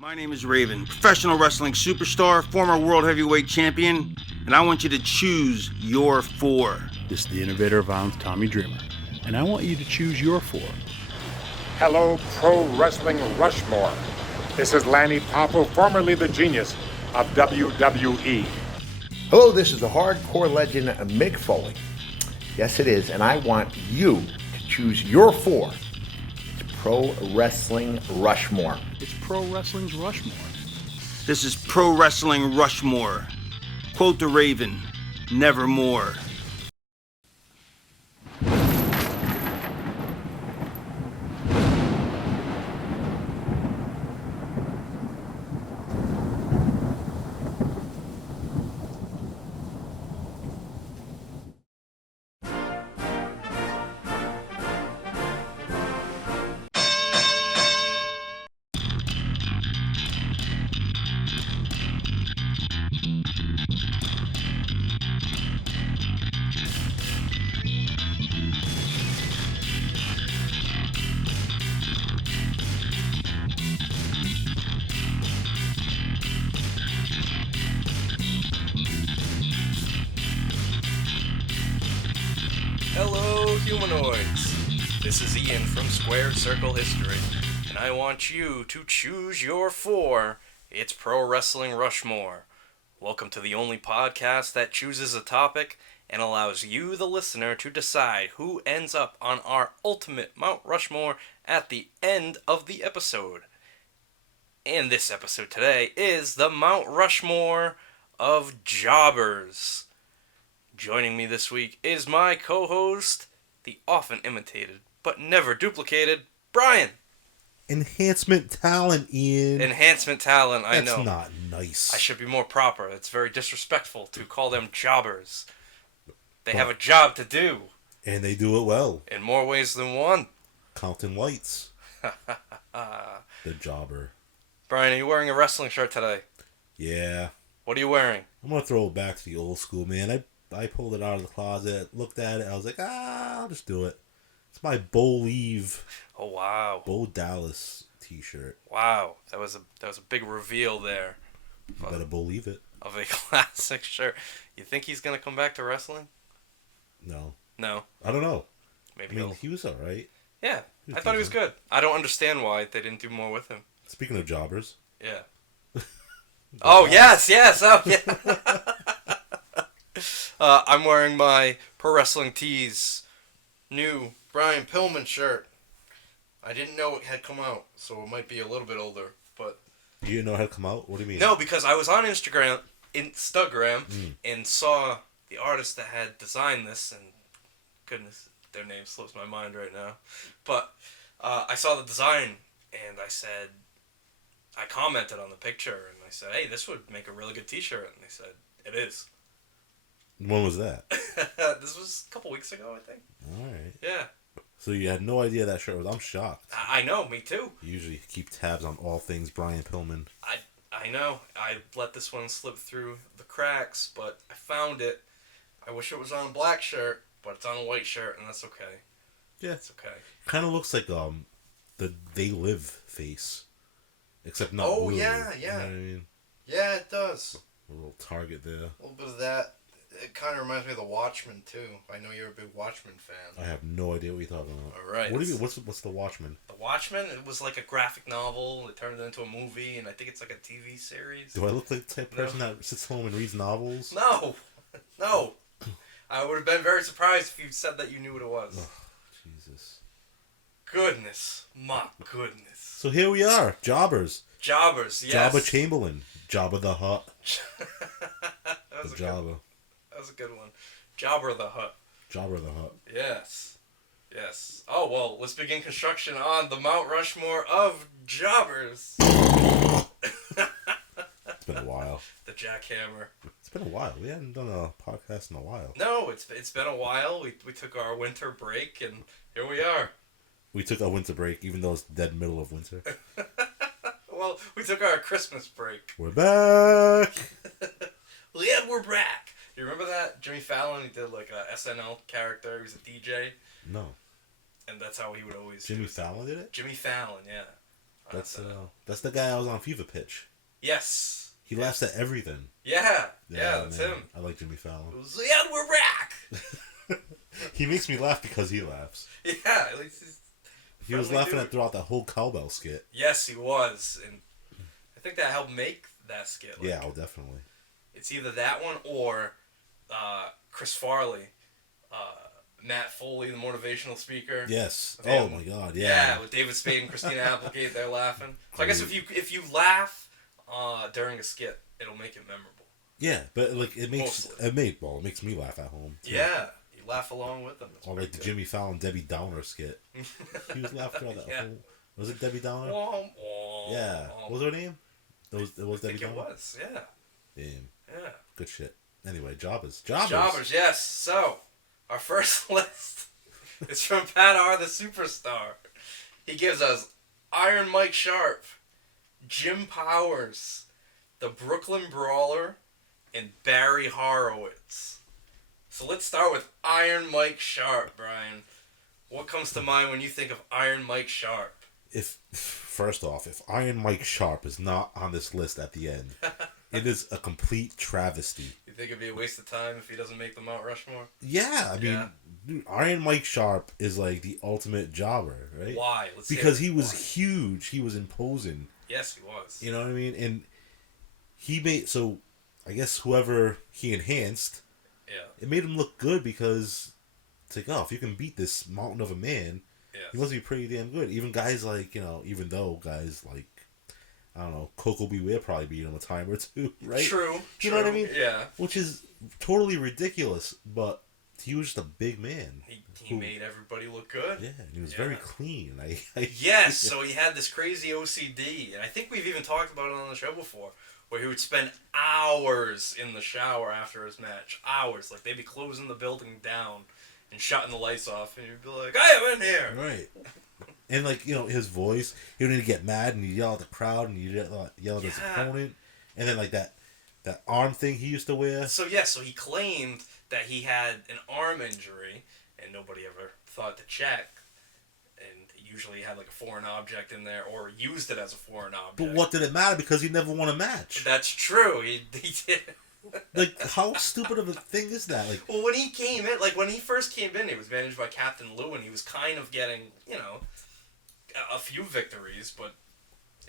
My name is Raven, professional wrestling superstar, former world heavyweight champion, and I want you to choose your four. This is the innovator of violence, Tommy Dreamer, and I want you to choose your four. Hello, Pro Wrestling Rushmore. This is Lanny Poffo, formerly the genius of WWE. Hello, this is the hardcore legend Mick Foley. Yes, it is, and I want you to choose your four. It's Pro Wrestling Rushmore. It's Pro Wrestling's Rushmore. This is Pro Wrestling Rushmore. Quote the Raven, nevermore. Hello, humanoids. This is Ian from Squared Circle History, and I want you to choose your four. It's Pro Wrestling Rushmore. Welcome to the only podcast that chooses a topic and allows you, the listener, to decide who ends up on our ultimate Mount Rushmore at the end of the episode. And this episode today is the Mount Rushmore of Jobbers. Joining me this week is my co-host, the often imitated but never duplicated, Brian. Enhancement talent, Ian. Enhancement talent, I know. That's not nice. I should be more proper. It's very disrespectful to call them jobbers. They have a job to do. And they do it well. In more ways than one. Counting lights. The jobber. Brian, are you wearing a wrestling shirt today? Yeah. What are you wearing? I'm going to throw it back to the old school, man. I pulled it out of the closet, looked at it, I was like, I'll just do it. It's my Bo Leave. Oh, wow. Bo Dallas t-shirt. Wow. That was a big reveal there. You better believe it. Of a classic shirt. You think he's going to come back to wrestling? No. No. I don't know. Maybe I mean, he was alright. Yeah. I thought he was good. I don't understand why they didn't do more with him. Speaking of jobbers. Yeah. Oh, yes. Oh, yeah. I'm wearing my Pro Wrestling Tees new Brian Pillman shirt. I didn't know it had come out, so it might be a little bit older, but... You didn't know how to come out? What do you mean? No, because I was on Instagram and saw the artist that had designed this, and goodness, their name slips my mind right now. But I saw the design, and I commented on the picture, and I said, hey, this would make a really good t-shirt, and they said, it is. When was that? This was a couple weeks ago, I think. Alright. Yeah. So you had no idea that shirt was... I'm shocked. I know, me too. You usually keep tabs on all things Brian Pillman. I know. I let this one slip through the cracks, but I found it. I wish it was on a black shirt, but it's on a white shirt, and that's okay. Yeah. It's okay. Kind of looks like the They Live face. Except not Oh, blue. yeah. You know what I mean? Yeah, it does. A little target there. A little bit of that. It kind of reminds me of The Watchmen, too. I know you're a big Watchmen fan. I have no idea what you're talking about. All right. What do you mean? What's The Watchmen? The Watchmen, it was like a graphic novel. It turned into a movie, and I think it's like a TV series. Do I look like the type of person that sits home and reads novels? No. I would have been very surprised if you said that you knew what it was. Oh, Jesus. Goodness. My goodness. So here we are. Jobbers. Jobbers, yes. Jabba Chamberlain. Jabba the Hutt. That was The Jabba. That was a good one. Jobber the Hutt. Jabba the Hutt. Yes. Oh, well, let's begin construction on the Mount Rushmore of Jobbers. It's been a while. The jackhammer. It's been a while. We haven't done a podcast in a while. No, it's been a while. We took our winter break, and here we are. We took a winter break, even though it's dead middle of winter. Well, we took our Christmas break. We're back! Well, yeah, we're back. You remember that? Jimmy Fallon, he did like a SNL character. He was a DJ. No. And that's how he would always... Jimmy Fallon did it? Jimmy Fallon, yeah. That's the guy I was on FIFA pitch. Yes. He laughs at everything. Yeah, that's man. him. I like Jimmy Fallon. It was, and we're back. He makes me laugh because he laughs. Yeah, at least he was laughing at throughout that whole cowbell skit. Yes, he was, and I think that helped make that skit. Like, yeah, definitely. It's either that one or Chris Farley, Matt Foley, the motivational speaker. Yes. Oh my God. Yeah. Yeah, with David Spade and Christina Applegate, they're laughing. So I guess if you laugh during a skit, it'll make it memorable. Yeah, but like it makes me laugh at home. Too. Yeah, you laugh along with them. Or like the Jimmy Fallon Debbie Downer skit. He was laughing throughout that whole. Was it Debbie Downer? Yeah. What was her name? It was Debbie Downer. It was. Yeah. Damn. Yeah. Good shit. Anyway, Jobbers. Yes. So, our first list is from Pat R. the Superstar. He gives us Iron Mike Sharp, Jim Powers, the Brooklyn Brawler, and Barry Horowitz. So let's start with Iron Mike Sharp, Brian. What comes to mind when you think of Iron Mike Sharp? First off, if Iron Mike Sharp is not on this list at the end, it is a complete travesty. You think it'd be a waste of time if he doesn't make the Mount Rushmore? Yeah, I mean, dude, Iron Mike Sharp is like the ultimate jobber, right? Why? Because he was huge. He was imposing. Yes, he was. You know what I mean? And he made, so I guess whoever he enhanced, it made him look good because it's like, oh, if you can beat this mountain of a man, he must be pretty damn good. Even guys like, even though guys like, I don't know, Coco Beware probably beat him a time or two, right? True. You know what I mean? Yeah. Which is totally ridiculous, but he was just a big man. He made everybody look good. Yeah, and he was very clean. Yes, so he had this crazy OCD, and I think we've even talked about it on the show before, where he would spend hours in the shower after his match. Hours. Like, they'd be closing the building down and shutting the lights off, and he'd be like, I am in here! Right. And, like, his voice, he would get mad, and he'd yell at the crowd, and he'd yell at his opponent. And then, like, that arm thing he used to wear. So he claimed that he had an arm injury, and nobody ever thought to check. And he usually had, like, a foreign object in there, or used it as a foreign object. But what did it matter? Because he never won a match. That's true. He did. Like, how stupid of a thing is that? Like, well, when he first came in, he was managed by Captain Lou, and he was kind of getting, a few victories, but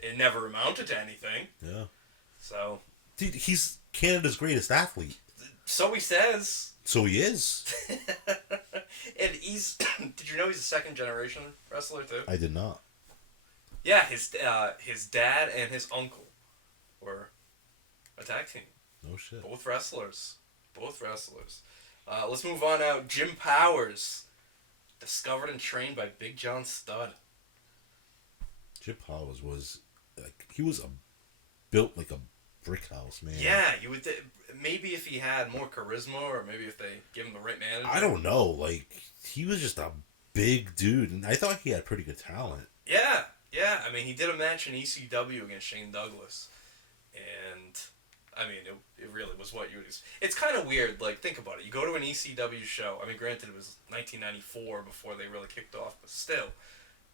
it never amounted to anything. Yeah. So. Dude, he's Canada's greatest athlete. So he says. So he is. And he's. Did you know he's a second generation wrestler too? I did not. Yeah, his dad and his uncle were a tag team. No shit. Both wrestlers. Let's move on now. Jim Powers, discovered and trained by Big John Studd. Jim Powers was he was built like a brick house, man. Yeah, you would maybe if he had more charisma, or maybe if they give him the right manager. I don't know. Like, he was just a big dude, and I thought he had pretty good talent. Yeah. I mean, he did a match in ECW against Shane Douglas, and I mean, it really was what you would. It's kind of weird. Like, think about it. You go to an ECW show. I mean, granted, it was 1994 before they really kicked off, but still,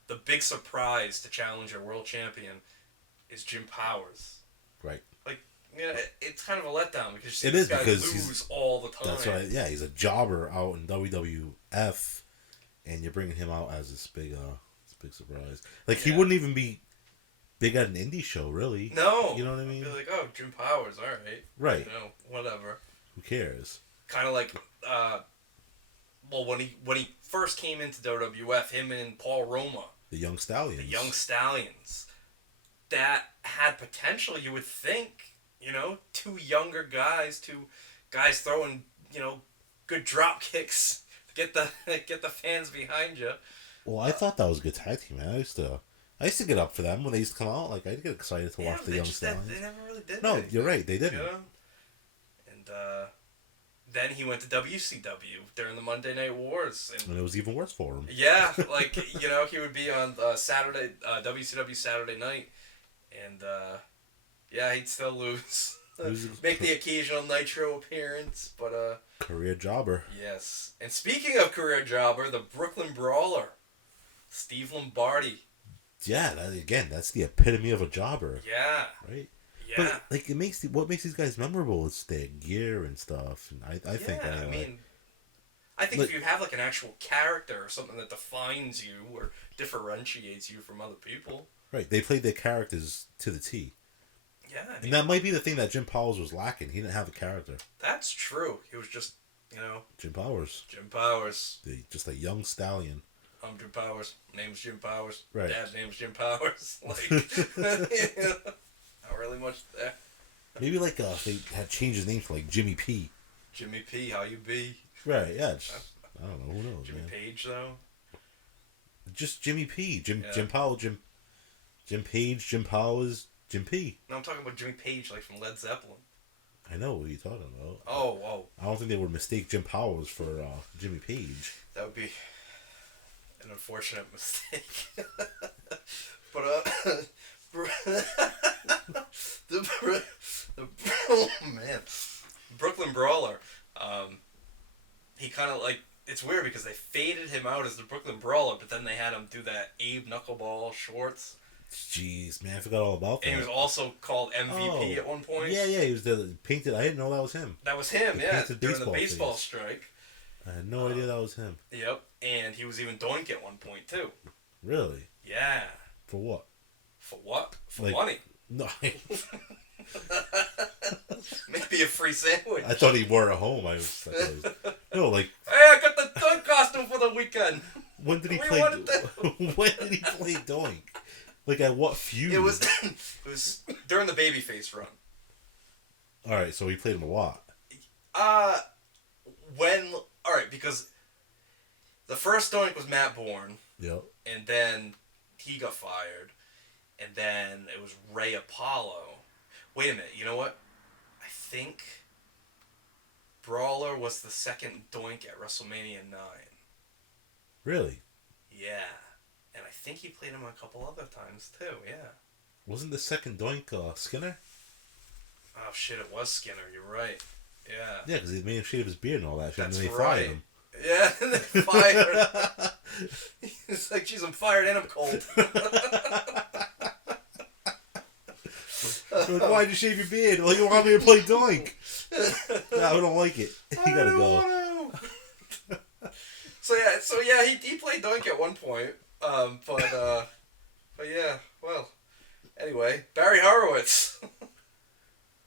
the big surprise to challenge your world champion is Jim Powers. Right. Like, it's kind of a letdown because you see it this is guy because lose all the time. That's right. Yeah, he's a jobber out in WWF, and you're bringing him out as this big surprise. Like, he wouldn't even be big at an indie show, really. No. You know what I mean? You'd be like, oh, Jim Powers, all right. Right. Whatever. Who cares? Kind of like, when he first came into WWF, him and Paul Roma. The Young Stallions. That had potential, you would think, two younger guys, two guys throwing, good drop kicks to get the fans behind you. Well, I thought that was a good tag team, man. I used to get up for them when they used to come out. Like, I'd get excited to watch the Young Stallions. They never really did. No, you're right. They didn't. And then he went to WCW during the Monday Night Wars, and it was even worse for him. Yeah, like he would be on Saturday WCW Saturday night, and he'd still lose. Make the occasional Nitro appearance, but career jobber. Yes, and speaking of career jobber, the Brooklyn Brawler, Steve Lombardi, Yeah, that's the epitome of a jobber. Yeah. Right? Yeah. But, like, what makes these guys memorable is their gear and stuff. And I think, anyway. I mean, I think if you have, like, an actual character or something that defines you or differentiates you from other people. Right, they played their characters to the T. Yeah. And that might be the thing that Jim Powers was lacking. He didn't have a character. That's true. He was just, Jim Powers. Just a young stallion. I'm Jim Powers. Name's Jim Powers. Right. Dad's name's Jim Powers. Like, not really much there. Maybe, like, they had changed his name to, like, Jimmy P. Jimmy P, how you be? Right, yeah. I don't know. Who knows, Jimmy man? Page, though? Just Jimmy P. Jim Powell, Jim Page, Jim Powers, Jim P. No, I'm talking about Jimmy Page, like from Led Zeppelin. I know what you're talking about. Oh. I don't think they would mistake Jim Powers for Jimmy Page. That would be an unfortunate mistake. But, oh, man. Brooklyn Brawler, he kind of, like, it's weird because they faded him out as the Brooklyn Brawler, but then they had him do that Abe Knuckleball shorts. Jeez, man, I forgot all about that. And he was also called MVP at one point. Yeah, he was painted. I didn't know that was him. That was him, yeah. During the baseball face. strike. I had no idea that was him. Yep, and he was even Doink at one point, too. Really? Yeah. For what? For what? For like, money. No. Maybe a free sandwich. I thought he wore it home. I was like, no, like. Hey, I got the Doink costume for the weekend. When did he play? When did he play Doink? Like, at what feud? It was during the Babyface run. Alright, so he played him a lot. Alright, because the first Doink was Matt Bourne. Yep. And then he got fired. And then it was Ray Apollo. Wait a minute, you know what? I think Brawler was the second Doink at WrestleMania 9. Really? Yeah. And I think he played him a couple other times, too, yeah. Wasn't the second Doink Skinner? Oh, shit, it was Skinner, you're right. Yeah. Yeah, because he made him shave his beard and all that shit, That's and then they right. fired him. Yeah, and they fired him. It's like, geez, I'm fired and I'm cold. Like, why'd you shave your beard? Well, you want me to play Doink. No, I don't like it. You gotta go. So yeah, he played Doink at one point. But yeah, well, anyway, Barry Horowitz.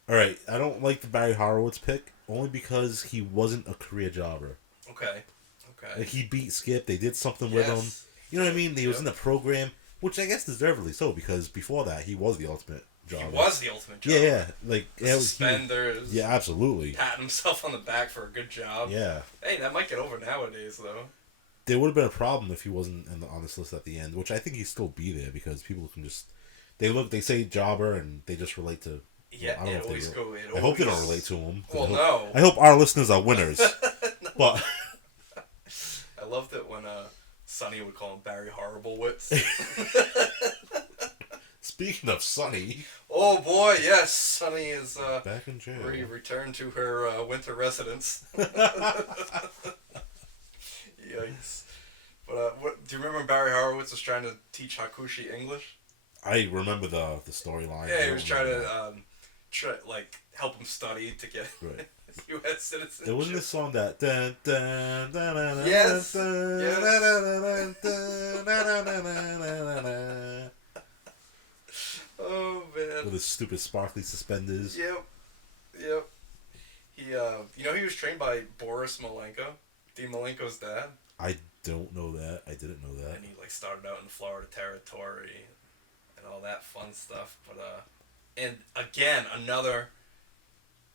Alright, I don't like the Barry Horowitz pick, only because he wasn't a career jobber. Okay. Like, he beat Skip, they did something with him. You know what I mean? He was in the program, which I guess deservedly so, because before that, he was the ultimate jobber. He was the ultimate jobber. Yeah. Like, suspenders. Yeah, absolutely. Patting himself on the back for a good job. Yeah. Hey, that might get over nowadays, though. There would have been a problem if he wasn't on this list at the end, which I think he'd still be there, because people can just... They say jobber, and they just relate to... Yeah, I don't know if I hope they don't relate to him. Well, I hope our listeners are winners. No. But... I loved it when Sonny would call him Barry Horriblewitz. Speaking of Sonny... Oh boy, yes, Sonny is back in jail. Returned to her winter residence. Yikes. But do you remember when Barry Horowitz was trying to teach Hakushi English? I remember the storyline. Yeah, he was trying to help him study to get right. U.S. citizenship. It wasn't this song that... Yes. Oh, man. With his stupid sparkly suspenders. Yep. He, he was trained by Boris Malenko, Dean Malenko's dad. I don't know that. I didn't know that. And he, started out in the Florida territory and all that fun stuff. But, and again, another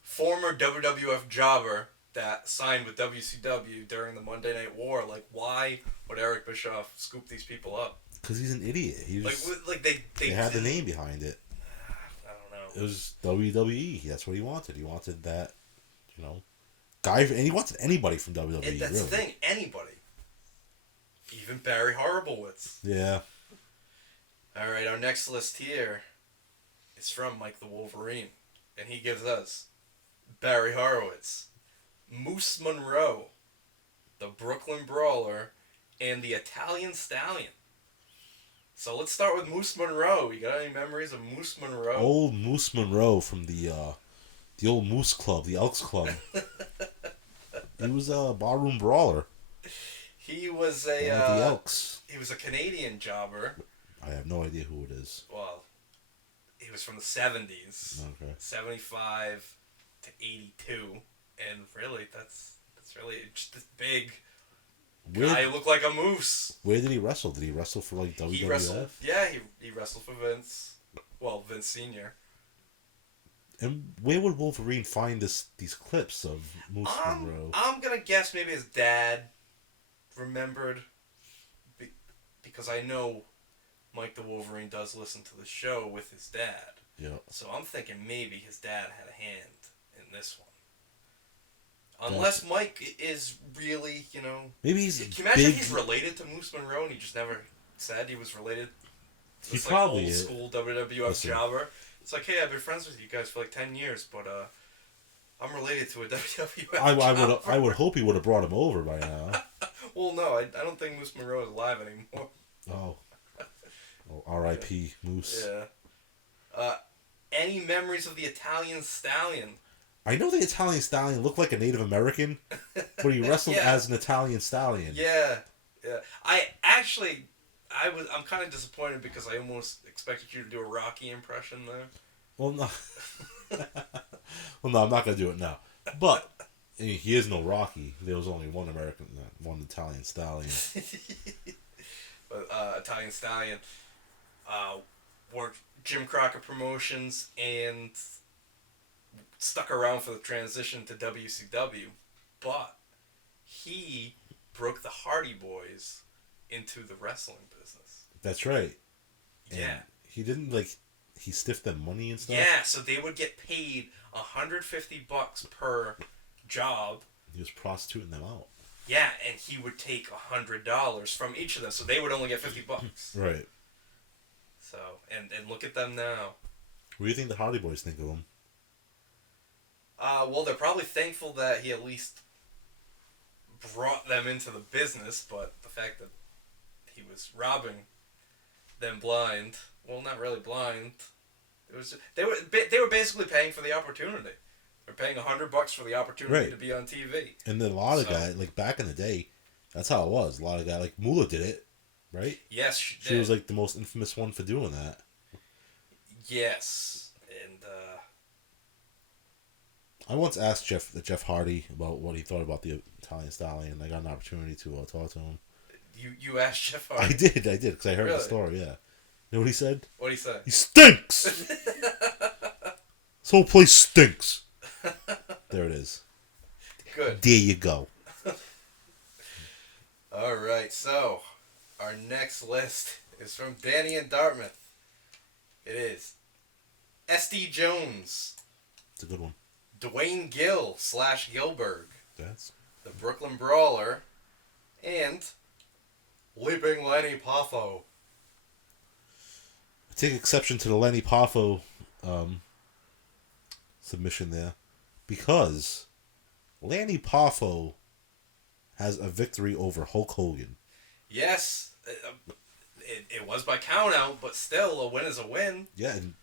former WWF jobber that signed with WCW during the Monday Night War. Like, why would Eric Bischoff scoop these people up? Because he's an idiot. He just, they had the name behind it. I don't know. It was WWE. That's what he wanted. He wanted that, guy, and he wanted anybody from WWE. And that's really. the thing. Anybody. Even Barry Horriblewitz. Yeah. All right, our next list here is from Mike the Wolverine, and he gives us Barry Horowitz, Moose Monroe, the Brooklyn Brawler, and the Italian Stallion. So let's start with Moose Monroe. You got any memories of Moose Monroe? Old Moose Monroe from the old Moose Club, the Elks Club. He was a barroom brawler. He was The Elks. He was a Canadian jobber. I have no idea who it is. Well, he was from the 70s. Okay. 75 to 82. And really, that's really just this big guy who looked like a moose. Where did he wrestle? Did he wrestle for like WWF? He wrestled, yeah, he wrestled for Vince. Well, Vince Sr. And where would Wolverine find these clips of Moose Monroe? I'm gonna guess maybe his dad remembered, because I know Mike the Wolverine does listen to the show with his dad. Yeah. So I'm thinking maybe his dad had a hand in this one. Unless Mike is really, maybe he's. Can you imagine if he's related to Moose Monroe and he just never said he was related? He probably old is. School WWF jobber. It's like, hey, I've been friends with you guys for like 10 years, but I'm related to a WWF jobber. I would hope he would have brought him over by now. Well, no, I don't think Moose Monroe is alive anymore. Oh. R.I.P. Moose. Yeah. Any memories of the Italian Stallion? I know the Italian Stallion looked like a Native American, but he wrestled as an Italian Stallion. Yeah. I'm kind of disappointed because I almost expected you to do a Rocky impression there. Well, no. I'm not going to do it now. But I mean, he is no Rocky. There was only one Italian Stallion. But Italian Stallion worked Jim Crockett Promotions and stuck around for the transition to WCW. But he broke the Hardy Boys into the wrestling business. That's right. And yeah. He didn't he stiffed them money and stuff? Yeah, so they would get paid $150 per job. He was prostituting them out. Yeah, and he would take $100 from each of them, so they would only get $50. Right. So, and look at them now. What do you think the Hardy Boys think of him? Well, they're probably thankful that he at least brought them into the business, but the fact that he was robbing them blind, well, not really blind. It was they were basically paying for the opportunity. They're paying $100 for the opportunity to be on TV. And then a lot of guys, back in the day, that's how it was. A lot of guys, like Moolah did it, right? Yes, she did. She was the most infamous one for doing that. Yes, and I once asked Jeff Hardy about what he thought about the Italian Stallion. I got an opportunity to talk to him. You asked Jeff Hardy? I did, because I heard the story, yeah. You know what he said? What did he say? He stinks! This whole place stinks. There it is. Good. There you go. All right, so our next list is from Danny in Dartmouth. It is SD Jones. It's a good one. Dwayne Gill / Gilbert. That's the Brooklyn Brawler, and Leaping Lenny Poffo. I take exception to the Lenny Poffo submission there, because Lenny Poffo has a victory over Hulk Hogan. Yes, it was by countout, but still, a win is a win. Yeah, and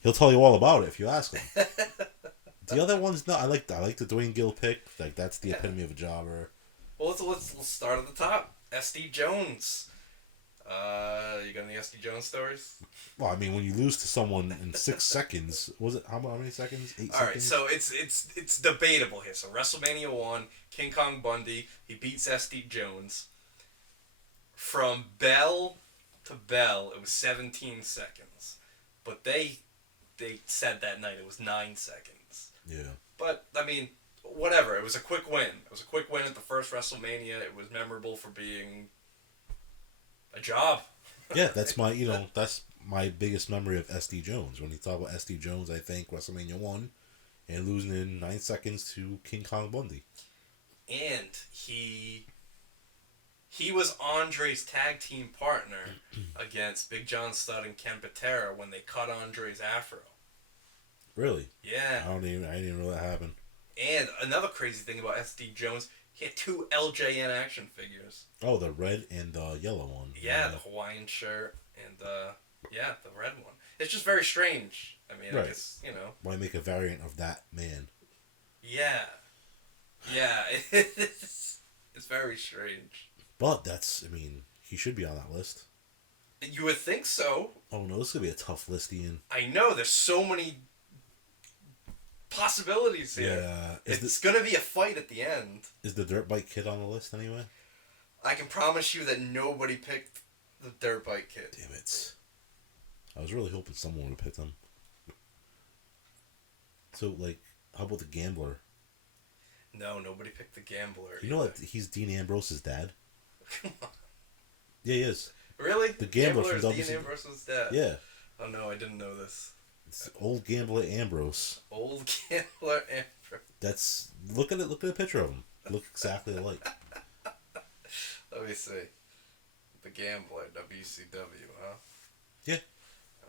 he'll tell you all about it if you ask him. The other ones, no, I like the Dwayne Gill pick. That's the epitome of a jobber. Well, let's start at the top. SD Jones. You got any SD Jones stories? Well, I mean, when you lose to someone in 6 seconds, was it how many seconds? 8 seconds. All right, so it's debatable here. So WrestleMania 1, King Kong Bundy, he beats SD Jones. From bell to bell, it was 17 seconds, but they said that night it was 9 seconds. Yeah. But I mean, whatever. It was a quick win. It was a quick win at the first WrestleMania. It was memorable for being a job. Yeah, that's my biggest memory of SD Jones. When you talk about SD Jones, I think WrestleMania 1 and losing in 9 seconds to King Kong Bundy. And he was Andre's tag team partner against Big John Studd and Ken Patera when they cut Andre's afro. Really? Yeah. I didn't know that happened. And another crazy thing about SD Jones, he had 2 LJN action figures. Oh, the red and the yellow one. Yeah, the Hawaiian shirt And, yeah, the red one. It's just very strange. I mean, Right. I guess, Why make a variant of that man? Yeah. Yeah, it's very strange. But he should be on that list. You would think so. Oh no, this is gonna be a tough list, Ian. I know, there's so many possibilities here. Yeah. It's gonna be a fight at the end. Is the Dirt Bike Kid on the list anyway? I can promise you that nobody picked the Dirt Bike Kid. Damn it. I was really hoping someone would have picked him. So, how about the Gambler? No, nobody picked the Gambler. You know what? He's Dean Ambrose's dad. Come on. Yeah, he is. Really? The Gambler is from Dean WC. Ambrose's dad. Yeah. Oh no, I didn't know this. It's old Gambler Ambrose. Old Gambler Ambrose. Look at a picture of him. Look exactly alike. Let me see. The Gambler, WCW, huh? Yeah.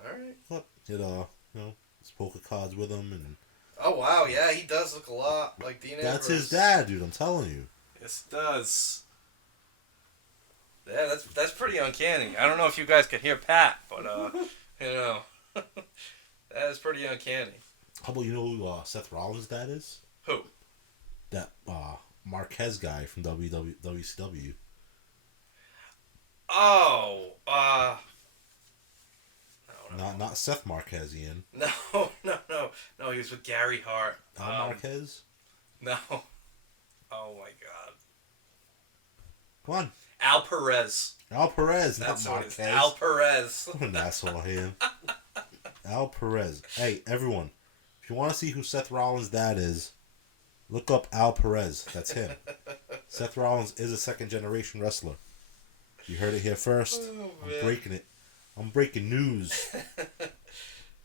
Alright. Look, his poker cards with him, and Oh wow, yeah, he does look a lot like Dean Ambrose. that's his dad, dude. I'm telling you. Yes, it does. Yeah, that's pretty uncanny. I don't know if you guys can hear Pat, but that is pretty uncanny. How about who Seth Rollins' dad is? Who? That Marquez guy from WCW. Oh, no. Not Seth Marquez, Ian. No, he was with Gary Hart. Al Marquez? No. Oh my God. Come on. Al Perez. Al Perez, That's not what Marquez. it is. Al Perez. What an asshole I am. Al Perez. Hey, everyone. If you want to see who Seth Rollins' dad is, look up Al Perez. That's him. Seth Rollins is a second-generation wrestler. You heard it here first. I'm breaking it. I'm breaking news.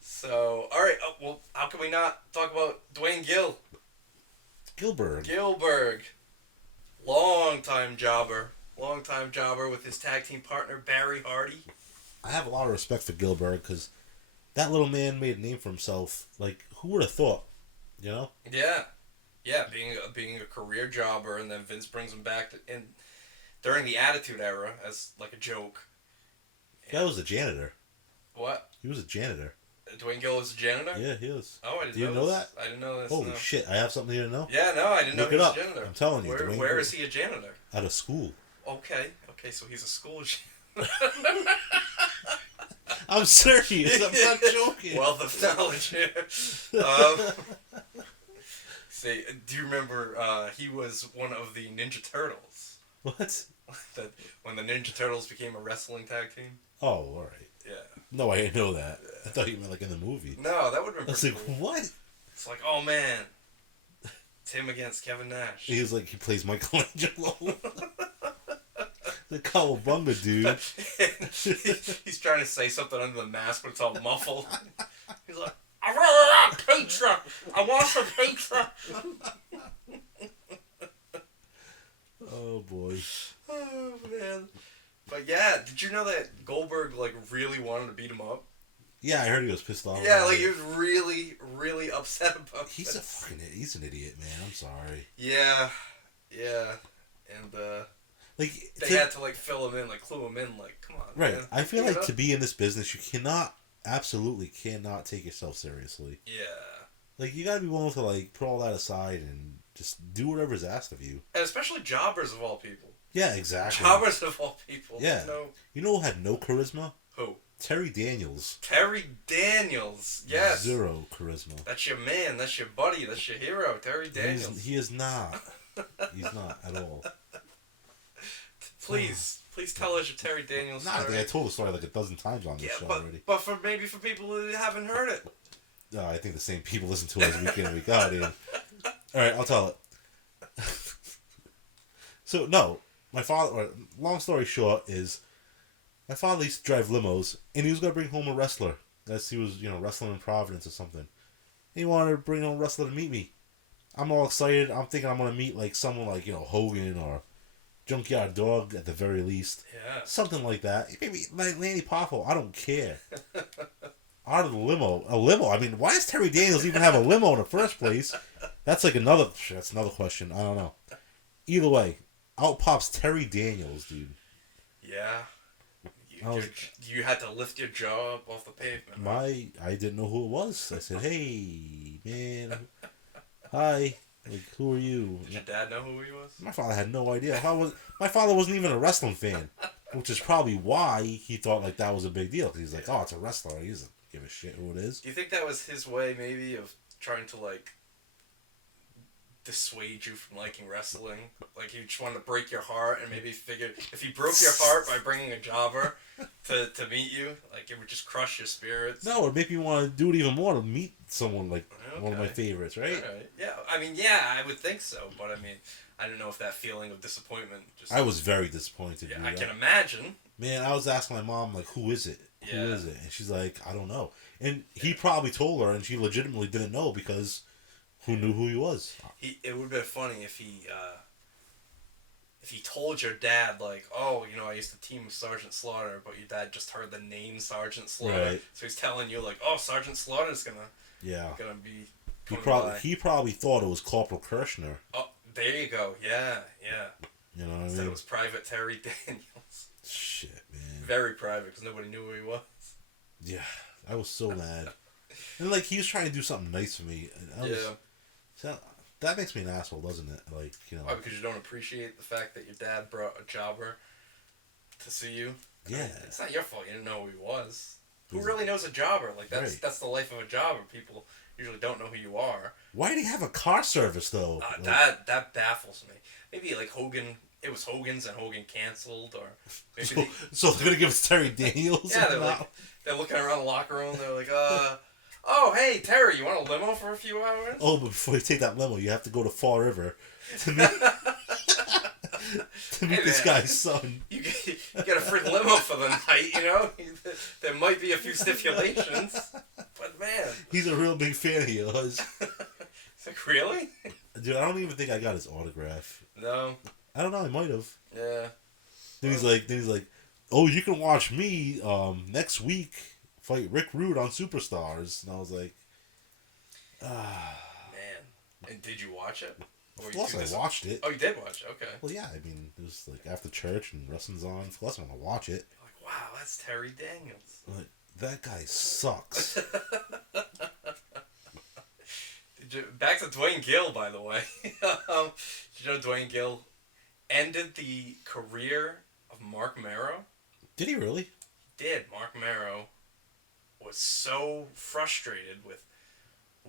So, alright. Well, how can we not talk about Dwayne Gilbert. Gilberg. Long-time jobber with his tag team partner, Barry Hardy. I have a lot of respect for Gilbert because that little man made a name for himself. Who would have thought? You know? Yeah. Yeah, being a career jobber, and then Vince brings him back during the Attitude Era as a joke. That was a janitor. What? He was a janitor. Dwayne Gill was a janitor? Yeah, he is. Oh, I didn't know. Do you know that? I didn't know this. Holy no. shit! I have something you didn't know. Yeah, no, I didn't know Look he it was up. a janitor. I'm telling you. Where is he a janitor? Out of school. Okay, so he's a school janitor. I'm serious. I'm not joking. Wealth of knowledge here. See, do you remember he was one of the Ninja Turtles? What? When the Ninja Turtles became a wrestling tag team? Oh, all right. Yeah. No, I didn't know that. I thought you meant in the movie. No, that would have I been was pretty like, cool. what? It's like, oh man, it's him against Kevin Nash. He was he plays Michelangelo. The cowabunga dude. He's trying to say something under the mask, but it's all muffled. He's like, I really want pizza. I want some pizza. Oh boy. Oh man. But yeah, did you know that Goldberg really wanted to beat him up? Yeah, I heard he was pissed off. Yeah, he was really, really upset about it. He's an idiot, man. I'm sorry. Yeah. And they had to fill him in, clue him in, come on. Right. Man. I feel to be in this business, you absolutely cannot take yourself seriously. Yeah. You gotta be willing to put all that aside and just do whatever's asked of you. And especially jobbers of all people. Yeah, exactly. Jobbers of all people. Yeah. You know who had no charisma? Who? Terry Daniels. Terry Daniels. Yes. Zero charisma. That's your man. That's your buddy. That's your hero. Terry Daniels. He is not. He's not at all. Please tell us your Terry Daniels story. I told the story a dozen times on this show already. But maybe for people who haven't heard it. No, I think the same people listen to us week in and week out. Ian. All right, I'll tell it. So no, my father. Long story short is, my father used to drive limos, and he was gonna bring home a wrestler. As he was, wrestling in Providence or something. He wanted to bring home a wrestler to meet me. I'm all excited. I'm thinking I'm gonna meet someone Hogan or Junkyard Dog at the very least. Yeah. Something like that. Maybe Lanny Poffo. I don't care. Out of the limo. A limo? I mean, why does Terry Daniels even have a limo in the first place? That's another question. I don't know. Either way, out pops Terry Daniels, dude. Yeah. You had to lift your jaw up off the pavement. I didn't know who it was. I said, "Hey, man, hi. Like, who are you?" Did your dad know who he was? My father had no idea. My father wasn't even a wrestling fan, which is probably why he thought like that was a big deal. Because he's like, "Oh, it's a wrestler. He doesn't give a shit who it is." Do you think that was his way, maybe, of trying to like dissuade you from liking wrestling? Like he just wanted to break your heart, and maybe figured if he broke your heart by bringing a jobber to meet you, like it would just crush your spirits. No, it would make me want to do it even more to meet someone like one of my favorites, right? Right. Yeah, I mean, yeah, I would think so, but I mean, I don't know if that feeling of disappointment just... I was very disappointed. Yeah, dude. I can imagine. Man, I was asking my mom, like, who is it? Yeah. Who is it? And she's like, I don't know. And he probably told her, and she legitimately didn't know because who knew who he was? It would have been funny if he told your dad, like, oh, you know, I used to team with Sergeant Slaughter, but your dad just heard the name Sergeant Slaughter. Right. So he's telling you, like, oh, Sergeant Slaughter's gonna be... He probably thought it was Corporal Kirshner. Oh, there you go. Yeah. You know what I mean? Instead it was Private Terry Daniels. Shit, man. Very private, because nobody knew who he was. Yeah, I was so mad. And, like, he was trying to do something nice for me. And so, that makes me an asshole, doesn't it? Like, you know. Why, because you don't appreciate the fact that your dad brought a jobber to see you? Yeah. I mean, it's not your fault. You didn't know who he was. Who really knows a jobber? Like, that's the life of a jobber. People usually don't know who you are. Why did he have a car service, though? That baffles me. Maybe, like, Hogan... It was Hogan's and Hogan canceled, or maybe so they're gonna give us Terry Daniels? Yeah, they're looking around the locker room. They're like, oh, hey, Terry, you want a limo for a few hours? Oh, but before you take that limo, you have to go to Fall River to meet, this guy's son. You get a free limo for the night, you know? There might be a few stipulations, but man. He's a real big fan of yours. It's like, really? Dude, I don't even think I got his autograph. No. I don't know, I might have. Yeah. Then he's like, oh, you can watch me next week fight Rick Rude on Superstars. And I was like, Man. And did you watch it? Of course I watched it. Oh, you did watch it? Okay. Well, yeah, I mean, it was like after church and wrestling's on. Of course I'm going to watch it. Like, wow, that's Terry Daniels. Like, that guy sucks. Back to Dwayne Gill, by the way. Did you know Dwayne Gill ended the career of Mark Marrow? Did he really? Did. Mark Marrow was so frustrated with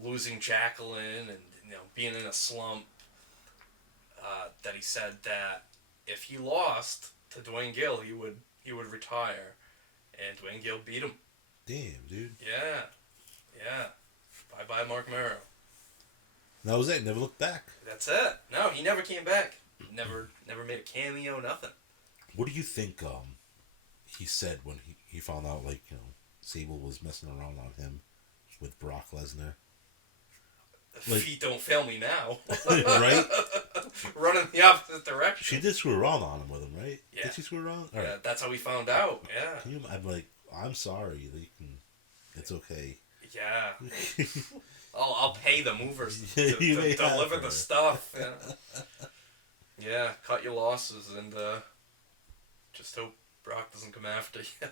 losing Jacqueline and being in a slump that he said that if he lost to Dwayne Gill, he would retire, and Dwayne Gill beat him. Damn, dude. Yeah. Bye, Mark Marrow. That was it. Never looked back. That's it. No, he never came back. Never made a cameo. Nothing. What do you think? He said when he found out, like, Sable was messing around on him with Brock Lesnar. Like, feet don't fail me now. Right? Running the opposite direction. She did screw around on him with him, right? Yeah. Did she screw around? All right. That's how we found out. Yeah. I'm like, I'm sorry. It's okay. Yeah. I'll pay the movers to to deliver the stuff. Yeah, cut your losses and just hope Brock doesn't come after you.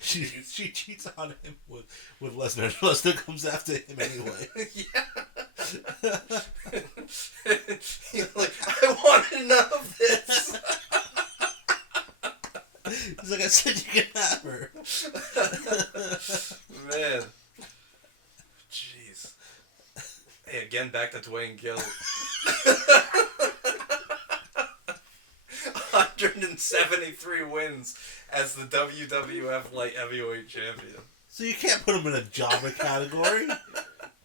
she cheats on him with Lesnar. Lesnar comes after him anyway. Yeah. He's like, I wanted none of this. He's like, I said you can have her. Man. Jeez. Hey, again, back to Dwayne Gill. 173 wins as the WWF Light Heavyweight Champion. So you can't put him in a jobber category.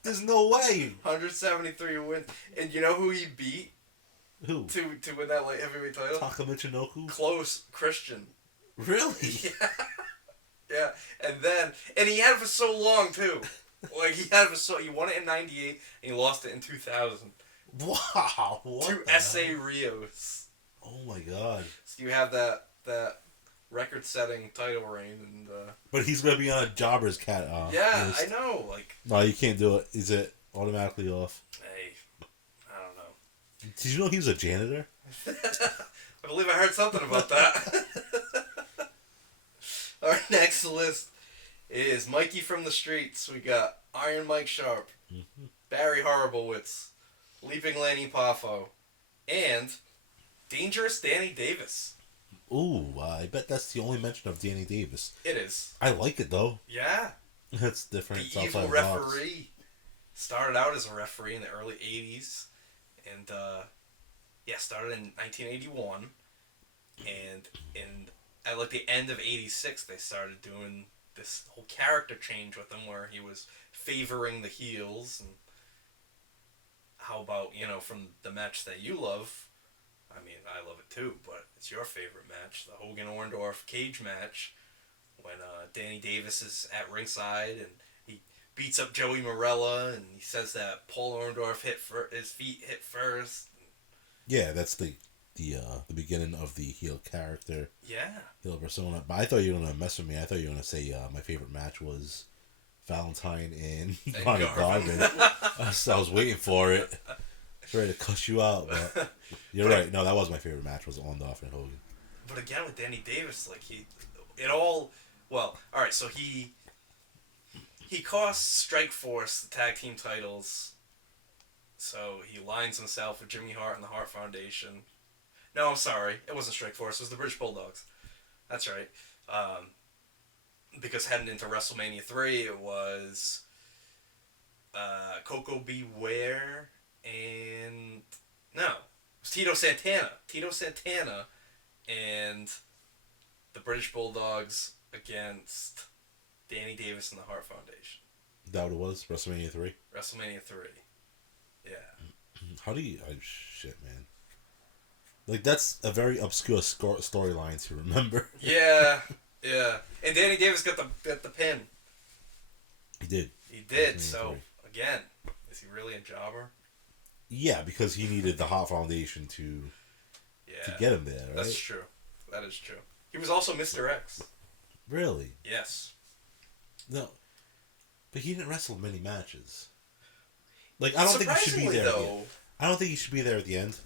There's no way. 173 wins. And you know who he beat? Who? To win that Light Heavyweight title? Taka Michinoku? Close. Christian. Really? Yeah. Yeah. And he had it for so long, too. Like, he won it in 98, and he lost it in 2000. Wow. What to S.A. Rios. Oh, my God. So you have that record-setting title reign, and but he's gonna be on a jobber's cat. Yeah, list. I know. Like, no, you can't do it. Is it automatically off? Hey, I don't know. Did you know he was a janitor? I believe I heard something about that. Our next list is Mikey from the Streets. We got Iron Mike Sharp, Barry Horowitz, Leaping Lanny Poffo, and Dangerous Danny Davis. Ooh, I bet that's the only mention of Danny Davis. It is. I like it, though. Yeah. It's different. The evil referee. Started out as a referee in the early 80s. And, started in 1981. And at, like, the end of 86, they started doing this whole character change with him where he was favoring the heels. And how about, from the match that you love... I mean, I love it too, but it's your favorite match, the Hogan-Orndorff cage match, when Danny Davis is at ringside and he beats up Joey Marella and he says that Paul Orndorff his feet hit first. Yeah, that's the beginning of the heel character. Yeah. Heel persona. But I thought you were going to mess with me. I thought you were going to say my favorite match was Valentine and Johnny Garvin. I was waiting for it. Ready to cuss you out, but you're right. No, that was my favorite match. Was Orndorff and Hogan. But again, with Danny Davis, like all right. So he costs Strikeforce the tag team titles. So he lines himself with Jimmy Hart and the Hart Foundation. No, I'm sorry, it wasn't Strikeforce. It was the British Bulldogs. That's right. Because heading into WrestleMania 3, it was Coco Beware. And no, it was Tito Santana and the British Bulldogs against Danny Davis and the Hart Foundation. That what it was? WrestleMania 3? WrestleMania 3. Yeah. How do you... Oh, shit, man. Like, that's a very obscure storyline to remember. Yeah. And Danny Davis got the pin. He did. So, again, is he really a jobber? Yeah, because he needed the Hart Foundation to get him there, right? That's true. That is true. He was also Mr. X. Really? Yes. No. But he didn't wrestle many matches. Like, I don't think he should be there. I don't think he should be there at the end.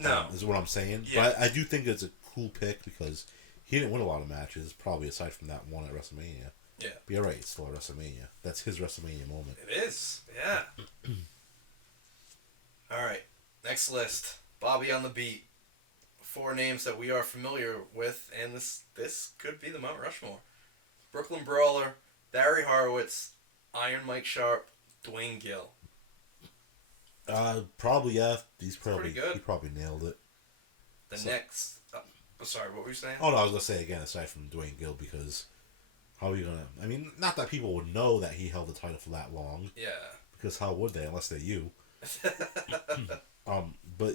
No. Is what I'm saying. Yeah. But I do think it's a cool pick because he didn't win a lot of matches, probably aside from that one at WrestleMania. Yeah. But you're right, it's still at WrestleMania. That's his WrestleMania moment. It is. Yeah. All right, next list. Bobby on the Beat. 4 names that we are familiar with, and this could be the Mount Rushmore. Brooklyn Brawler, Barry Horowitz, Iron Mike Sharp, Dwayne Gill. Probably, yeah. Pretty good. He probably nailed it. Next... sorry, what were you saying? Oh, no, I was going to say, again, aside from Dwayne Gill, because how are you going to... I mean, not that people would know that he held the title for that long. Yeah. Because how would they, unless they're you? But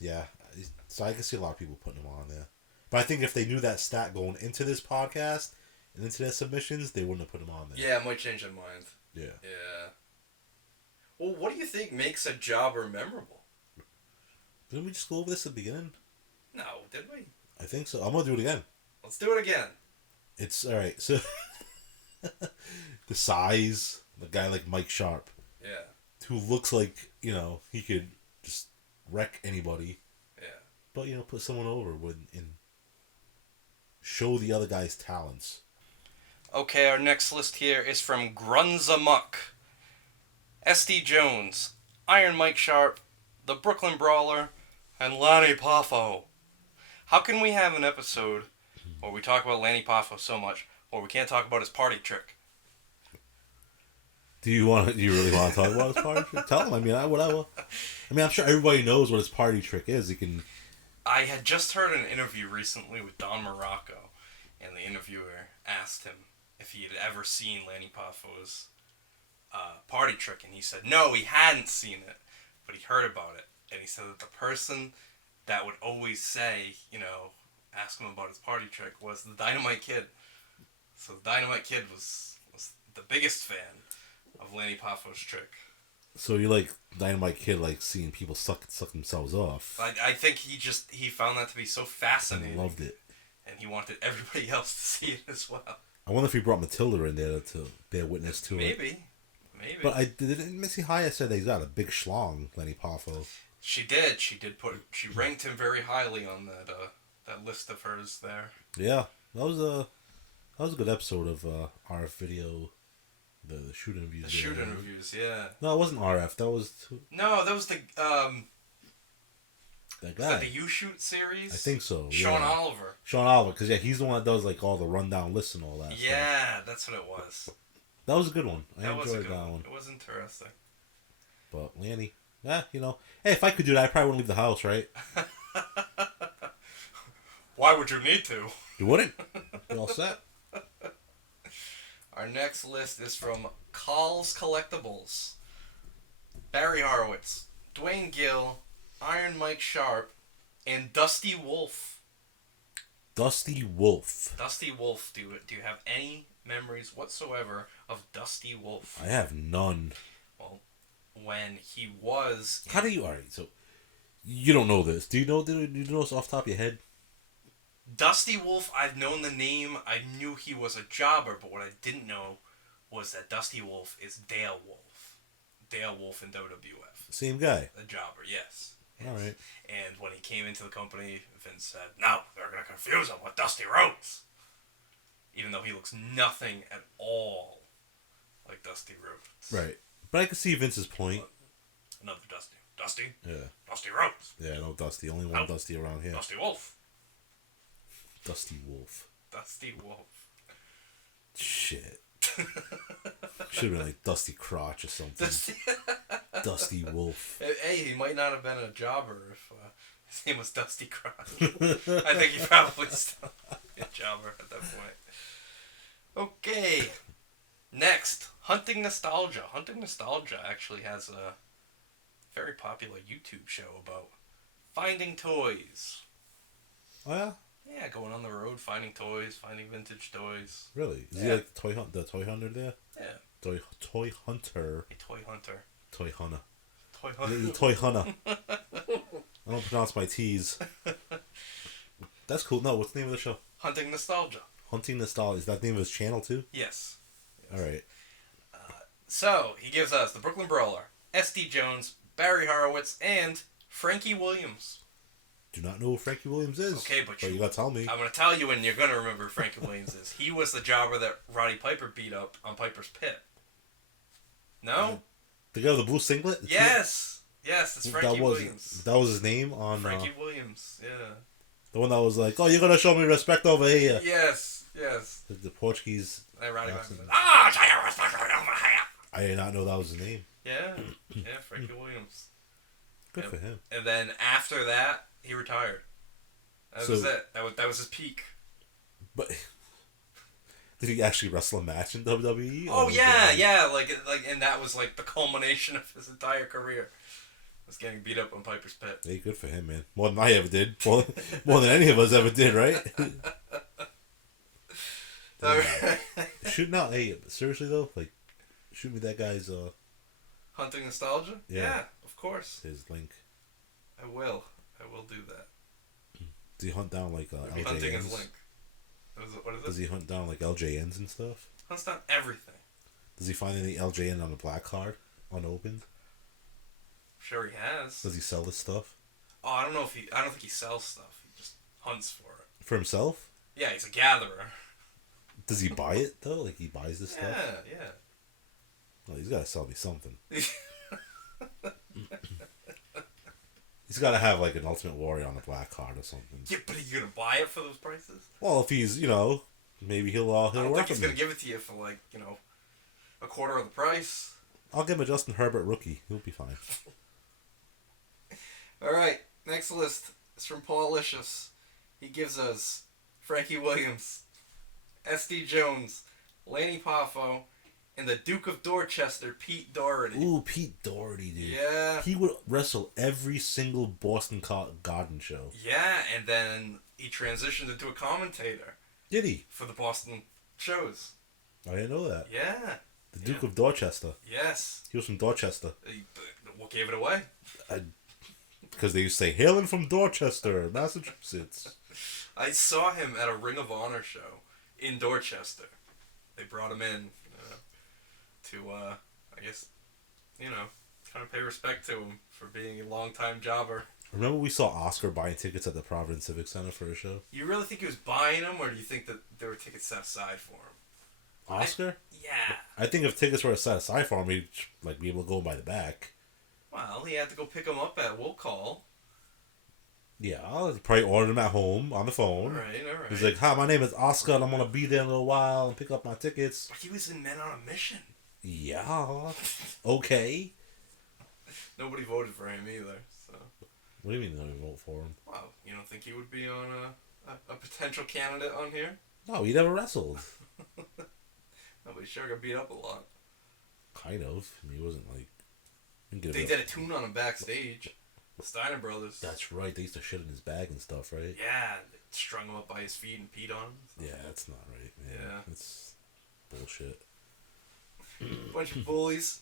yeah, so I can see a lot of people putting him on there. But I think if they knew that stat going into this podcast and into their submissions, they wouldn't have put him on there. Yeah, it might change their mind. Yeah. Well, what do you think makes a jobber memorable? Didn't we just go over this at the beginning? No, did we? I think so. I'm gonna do it again. Let's do it again. It's alright, so the size, the guy like Mike Sharp. Yeah. Who looks like, he could just wreck anybody. Yeah. But, put someone over and show the other guy's talents. Okay, our next list here is from Grunza Muck. SD Jones, Iron Mike Sharp, the Brooklyn Brawler, and Lanny Poffo. How can we have an episode where we talk about Lanny Poffo so much, or we can't talk about his party trick? Do you really want to talk about his party trick? Tell him. I mean, I'm sure everybody knows what his party trick is. He can. I had just heard an interview recently with Don Morocco, and the interviewer asked him if he had ever seen Lanny Poffo's party trick, and he said no, he hadn't seen it, but he heard about it, and he said that the person that would always say, ask him about his party trick was the Dynamite Kid. So the Dynamite Kid was the biggest fan of Lanny Poffo's trick. So you like Dynamite Kid, like seeing people suck themselves off? I think he found that to be so fascinating. I loved it, and he wanted everybody else to see it as well. I wonder if he brought Matilda in there to bear witness to it. Maybe. But didn't Missy Hyatt say that he's got a big schlong, Lanny Poffo? She did. She ranked him very highly on that list of hers there. Yeah, that was That was a good episode of RF Video, the shoot interviews. The shoot interviews, yeah. No, it wasn't RF. That was... No, that was the... that guy. Is that the You Shoot series? I think so, Sean yeah. Oliver. Sean Oliver, because he's the one that does like all the rundown lists and all that stuff. Yeah, that's what it was. That was a good one. I That was a enjoyed good that one. It was interesting. But Lanny, hey, if I could do that, I probably wouldn't leave the house, right? Why would you need to? You wouldn't? You all set? Our next list is from Call's Collectibles. Barry Horowitz, Dwayne Gill, Iron Mike Sharp, and Dusty Wolf. Dusty Wolf. Dusty Wolf, do you have any memories whatsoever of Dusty Wolf? I have none. Well, when he was... How do you... Alright, so... You don't know this. Do you know this off the top of your head? Dusty Wolf, I've known the name. I knew he was a jobber, but what I didn't know was that Dusty Wolf is Dale Wolf. Dale Wolf in WWF. Same guy. The jobber, yes. Alright. And when he came into the company, Vince said, "No, they're going to confuse him with Dusty Rhodes." Even though he looks nothing at all like Dusty Rhodes. Right. But I can see Vince's point. Another Dusty. Dusty? Yeah. Dusty Rhodes. Yeah, no Dusty. Only one Dusty around here. Dusty Wolf. Dusty Wolf. Dusty Wolf. Shit. Should have been like Dusty Crotch or something. Dusty Wolf. Hey, he might not have been a jobber if his name was Dusty Crotch. I think he probably still be a jobber at that point. Okay. Next, Hunting Nostalgia. Hunting Nostalgia actually has a very popular YouTube show about finding toys. Oh yeah? Yeah, going on the road, finding toys, finding vintage toys. Really? Is he like the toy hunter there? Yeah. Toy hunter. A toy hunter. Toy hunter. Toy hunter. The toy hunter. I don't pronounce my T's. That's cool. No, what's the name of the show? Hunting Nostalgia. Hunting Nostalgia. Is that the name of his channel too? Yes. Alright. So, he gives us the Brooklyn Brawler, S.D. Jones, Barry Horowitz, and Frankie Williams. Do not know who Frankie Williams is. Okay, but you gotta tell me. I'm gonna tell you, and you're gonna remember who Frankie Williams is. He was the jobber that Roddy Piper beat up on Piper's Pit. No? The guy with the blue singlet? Yes! Yes, it's Frankie Williams. That was his name on... Frankie Williams, yeah. The one that was like, "Oh, you're gonna show me respect over here." Yes, yes. The Portuguese... Roddy Piper said, "Ah, show you respect over here." I did not know that was his name. Yeah, Frankie Williams. Good for him. And then after that, he retired. That was it. That was his peak. But did he actually wrestle a match in WWE? Oh yeah, like, and that was like the culmination of his entire career. Was getting beat up on Piper's Pit. Hey, good for him, man. More than I ever did. More than any of us ever did, right? Shoot now, hey, seriously though, like, shoot me that guy's Hunting Nostalgia? Yeah, of course. His link. I will do that. Does he hunt down like LJNs? Hunting his link. What is it? Does he hunt down like LJNs and stuff? Hunts down everything. Does he find any LJN on the black card, unopened? Sure he has. Does he sell this stuff? Oh, I don't think he sells stuff. He just hunts for it. For himself? Yeah, he's a gatherer. Does he buy it though? Like he buys this stuff? Yeah. Well, he's got to sell me something. He's got to have like an Ultimate Warrior on the black card or something. Yeah, but are you gonna buy it for those prices? Well, if he's, maybe he'll I don't work think he's with gonna me. give it to you for like, a quarter of the price. I'll give him a Justin Herbert rookie. He'll be fine. All right, next list is from Paulicious. He gives us Frankie Williams, S.D. Jones, Lanny Poffo, and the Duke of Dorchester, Pete Doherty. Ooh, Pete Doherty, dude. Yeah. He would wrestle every single Boston Garden show. Yeah, and then he transitioned into a commentator. Did he? For the Boston shows. I didn't know that. Yeah. The Duke of Dorchester. Yes. He was from Dorchester. What gave it away? Because they used to say, hailing from Dorchester, Massachusetts. I saw him at a Ring of Honor show in Dorchester. They brought him in to, I guess, kind of pay respect to him for being a longtime jobber. Remember we saw Oscar buying tickets at the Providence Civic Center for a show? You really think he was buying them, or do you think that there were tickets set aside for him? Oscar? Yeah. I think if tickets were set aside for him, he'd be able to go by the back. Well, he had to go pick them up at Will Call. Yeah, I'll probably order them at home on the phone. All right. He's like, "Hi, my name is Oscar, and I'm gonna be there in a little while and pick up my tickets." But he was in Men on a Mission. Yeah. Okay. Nobody voted for him either. So. What do you mean they don't vote for him? Wow, you don't think he would be on a potential candidate on here? No, he never wrestled. No, but he sure got beat up a lot. Kind of. I mean, he wasn't like. They did a tune on him backstage. The Steiner brothers. That's right. They used to shit in his bag and stuff, right? Yeah, they strung him up by his feet and peed on him. Yeah, that's not right. Yeah. It's bullshit. Bunch of bullies.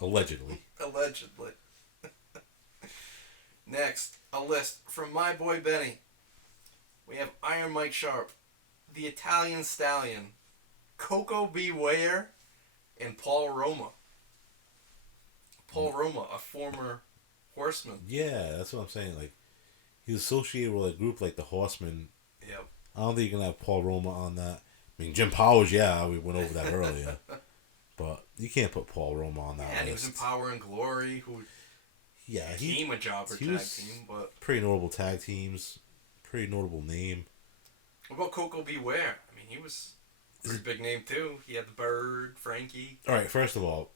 Allegedly. Allegedly. Next, a list from my boy Benny. We have Iron Mike Sharp, the Italian Stallion, Coco Beware, and Paul Roma. Paul Roma, a former Horseman. Yeah, that's what I'm saying. Like, he's associated with a group like the Horsemen. Yep. I don't think you can have Paul Roma on that. I mean, Jim Powers, yeah, we went over that earlier. But you can't put Paul Roma on that list. And he was in Power and Glory, who became a jobber tag team. But pretty notable tag teams. Pretty notable name. What about Coco Beware? I mean, he was a big name too. He had the Bird, Frankie. All right, first of all,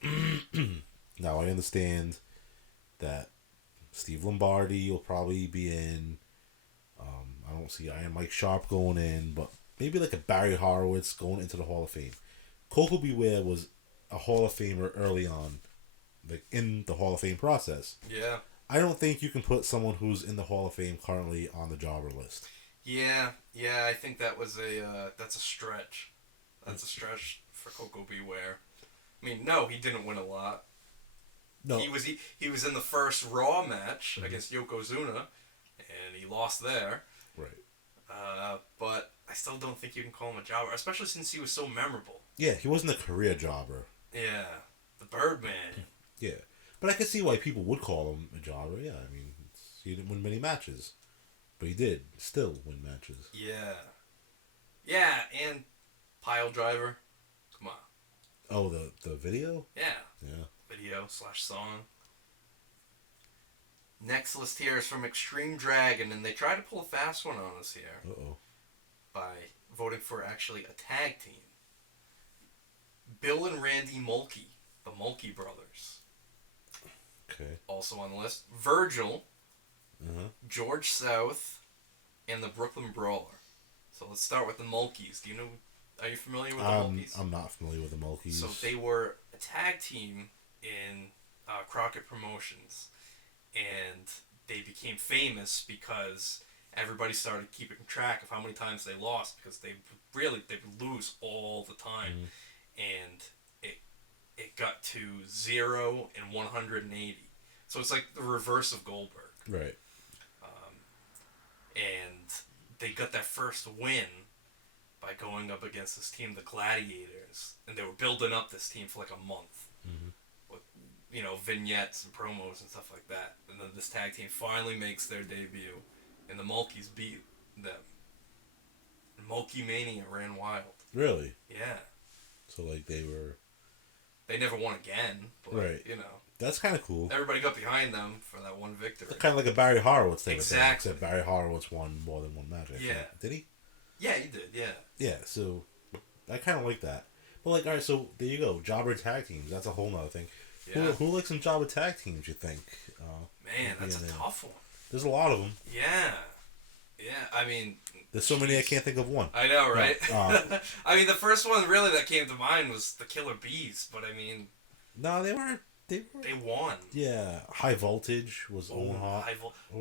now I understand that Steve Lombardi will probably be in. I don't see Iron Mike Sharp going in, but maybe like a Barry Horowitz going into the Hall of Fame. Coco Beware was a Hall of Famer early on, like in the Hall of Fame process. Yeah. I don't think you can put someone who's in the Hall of Fame currently on the jobber list. Yeah, I think that was that's a stretch. That's a stretch for Coco Beware. I mean, no, he didn't win a lot. No. He was in the first Raw match against Yokozuna, and he lost there. Right. But I still don't think you can call him a jobber, especially since he was so memorable. Yeah, he wasn't a career jobber. Yeah, the Birdman. Yeah, but I could see why people would call him a jobber. Yeah, I mean, he didn't win many matches, but he did still win matches. Yeah, and Pile Driver. Come on. Oh, the video? Yeah. Video / song. Next list here is from Extreme Dragon, and they tried to pull a fast one on us here. Uh-oh. By voting for actually a tag team. Bill and Randy Mulkey, the Mulkey brothers. Okay. Also on the list, Virgil, George South, and the Brooklyn Brawler. So let's start with the Mulkeys. Are you familiar with the Mulkeys? I'm not familiar with the Mulkeys. So they were a tag team in Crockett Promotions, and they became famous because everybody started keeping track of how many times they lost, because they would lose all the time, and it got to 0 and 180. So it's like the reverse of Goldberg. Right. And they got that first win by going up against this team, the Gladiators, and they were building up this team for like a month. With, vignettes and promos and stuff like that. And then this tag team finally makes their debut, and the Mulkeys beat them. And Mulkey Mania ran wild. Really? Yeah. So like they never won again, but right. That's kind of cool. Everybody got behind them for that one victory. Kind of like a Barry Horowitz thing. Exactly. Except Barry Horowitz won more than one match. Did he? Yeah, he did. Yeah. Yeah. So I kind of like that. But like, all right, so there you go. Jobber tag teams. That's a whole nother thing. Yeah. Who likes some jobber tag teams? You think? Man, that's a tough one. There's a lot of them. Yeah. I mean, there's so many I can't think of one. I know, right? I mean, the first one really that came to mind was the Killer Bees, but I mean, no, they weren't. They won. Yeah, High Voltage was Owen Hart.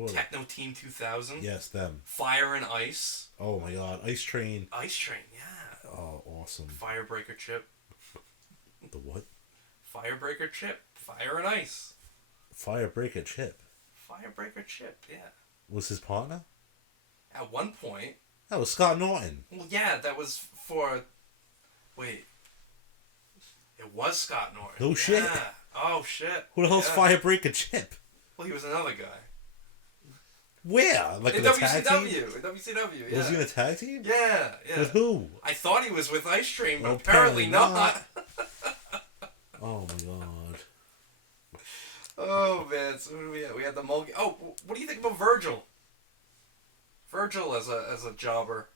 Techno Team 2000. Yes, them. Fire and Ice. Oh my God, Ice Train. Yeah. Oh, awesome. Firebreaker Chip. The what? Firebreaker Chip. Fire and Ice. Firebreaker Chip. Firebreaker Chip. Yeah. Was his partner? At one point. That was Scott Norton. Well, yeah, that was for. Wait. It was Scott Norton. No shit. Oh shit. Who the hell's Firebreaker Chip? Well, he was another guy. Where? Like in a tag team? WCW. In WCW, yeah. Was he in a tag team? Yeah, yeah. With who? I thought he was with Ice Train, but Well, apparently not. Oh my god. Oh man, so who do we have? We had the Mulligan. Oh, what do you think about Virgil? Virgil as a jobber.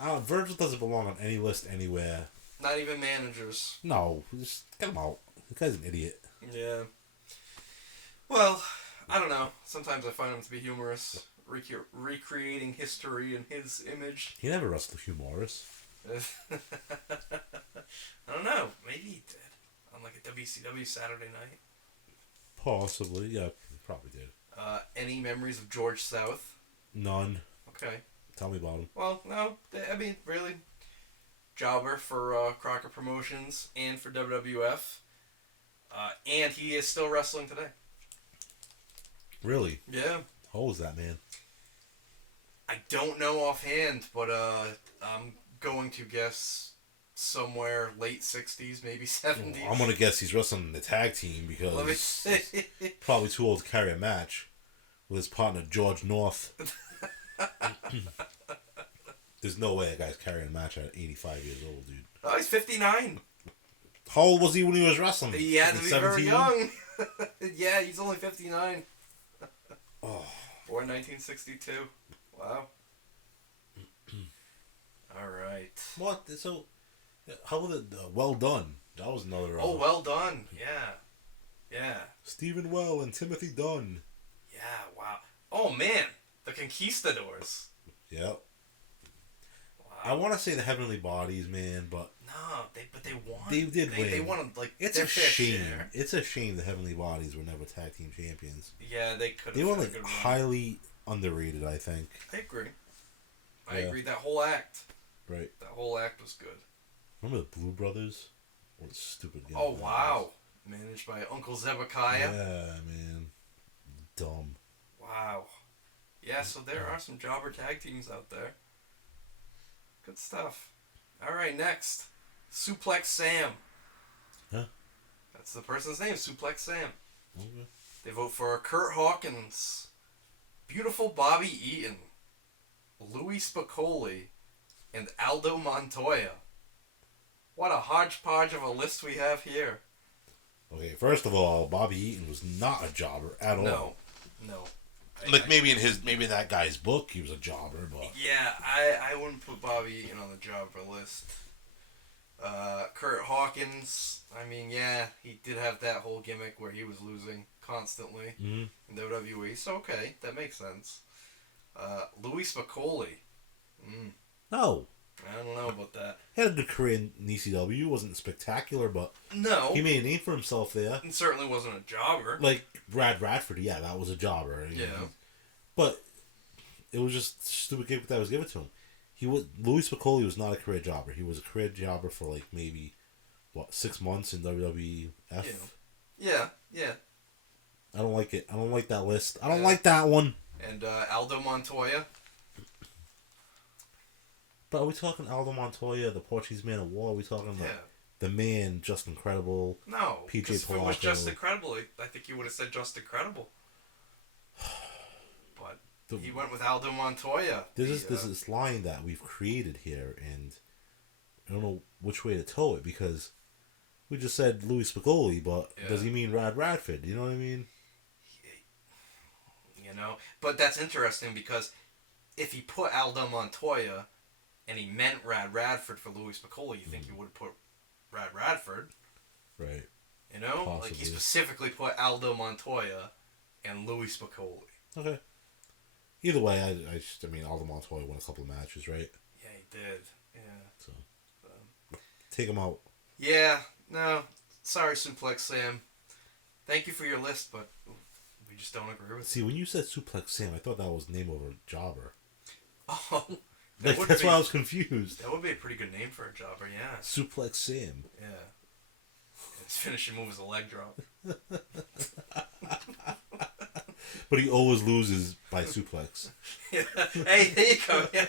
Virgil doesn't belong on any list anywhere. Not even managers. No, just get him out. The guy's an idiot. Yeah. Well, I don't know. Sometimes I find him to be humorous, recreating history in his image. He never wrestled humorous. I don't know. Maybe he did. On like a WCW Saturday night. Possibly, yeah, he probably did. Any memories of George South? None. Okay. Tell me about him. Well, no. I mean, really. Jobber for Crocker Promotions and for WWF. And he is still wrestling today. Really? Yeah. How old is that man? I don't know offhand, but I'm going to guess somewhere late 60s, maybe 70s. I'm going to guess he's wrestling in the tag team because he's probably too old to carry a match with his partner George North. There's no way that guy's carrying a match at 85 years old, dude. Oh, he's 59. How old was he when he was wrestling? He had to be 17? Very young. Yeah, he's only 59. Oh. Born 1962. Wow. All right. What? So, how was it? Well Done. That was another. Oh, Well Done. Yeah. Yeah. Stephen Well and Timothy Dunn. Yeah, wow. Oh, man. The Conquistadors. Yep. Wow. I want to say the Heavenly Bodies, man, but... No, they won. They did win. They won, like, it's a shame. Share. It's a shame the Heavenly Bodies were never tag team champions. Yeah, they could have. They were, like, highly underrated, I think. I agree. I agree. That whole act. Right. That whole act was good. Remember the Blue Brothers? What a stupid game. Oh, wow. Managed by Uncle Zebekiah. Yeah, man. Dumb. Wow. Yeah, so there are some jobber tag teams out there. Good stuff. All right, next. Suplex Sam. Huh? That's the person's name, Suplex Sam. Okay. They vote for Kurt Hawkins, Beautiful Bobby Eaton, Louis Spicoli, and Aldo Montoya. What a hodgepodge of a list we have here. Okay, first of all, Bobby Eaton was not a jobber at all. No. Like maybe in that guy's book he was a jobber, but yeah, I wouldn't put Bobby Eaton on the jobber list. Kurt Hawkins, I mean, yeah, he did have that whole gimmick where he was losing constantly in WWE, so okay, that makes sense. Louis Spicoli. No. I don't know about that. He had a good career in ECW. Wasn't spectacular, but no, he made a name for himself there. And certainly wasn't a jobber. Like Brad Radford, yeah, that was a jobber. Yeah. But it was just a stupid gimmick that was given to him. Louis Spicoli was not a career jobber. He was a career jobber for like maybe 6 months in WWF. Yeah. I don't like it. I don't like that list. I don't like that one. And Aldo Montoya. But are we talking Aldo Montoya, the Portuguese Man of War? Are we talking the man, Just Incredible? No, PJ if Polaco. it was Just Incredible, I think you would have said Just Incredible. But he went with Aldo Montoya. There's this line that we've created here, and I don't know which way to toe it, because we just said Louis Spicoli, but does he mean Brad Radford? You know what I mean? You know, but that's interesting, because if he put Aldo Montoya and he meant Radford for Louis Spicoli, you think he would have put Radford. Right. You know? Possibly. Like, he specifically put Aldo Montoya and Louis Spicoli. Okay. Either way, I mean, Aldo Montoya won a couple of matches, right? Yeah, he did. Yeah. So take him out. Yeah. No. Sorry, Suplex Sam. Thank you for your list, but we just don't agree with it. See, when you said Suplex Sam, I thought that was the name of a jobber. Oh. That's why I was confused. That would be a pretty good name for a jobber, yeah. Suplex Sam. Yeah. His finishing move is a leg drop. But he always loses by suplex. Yeah. Hey, there you go. Yeah.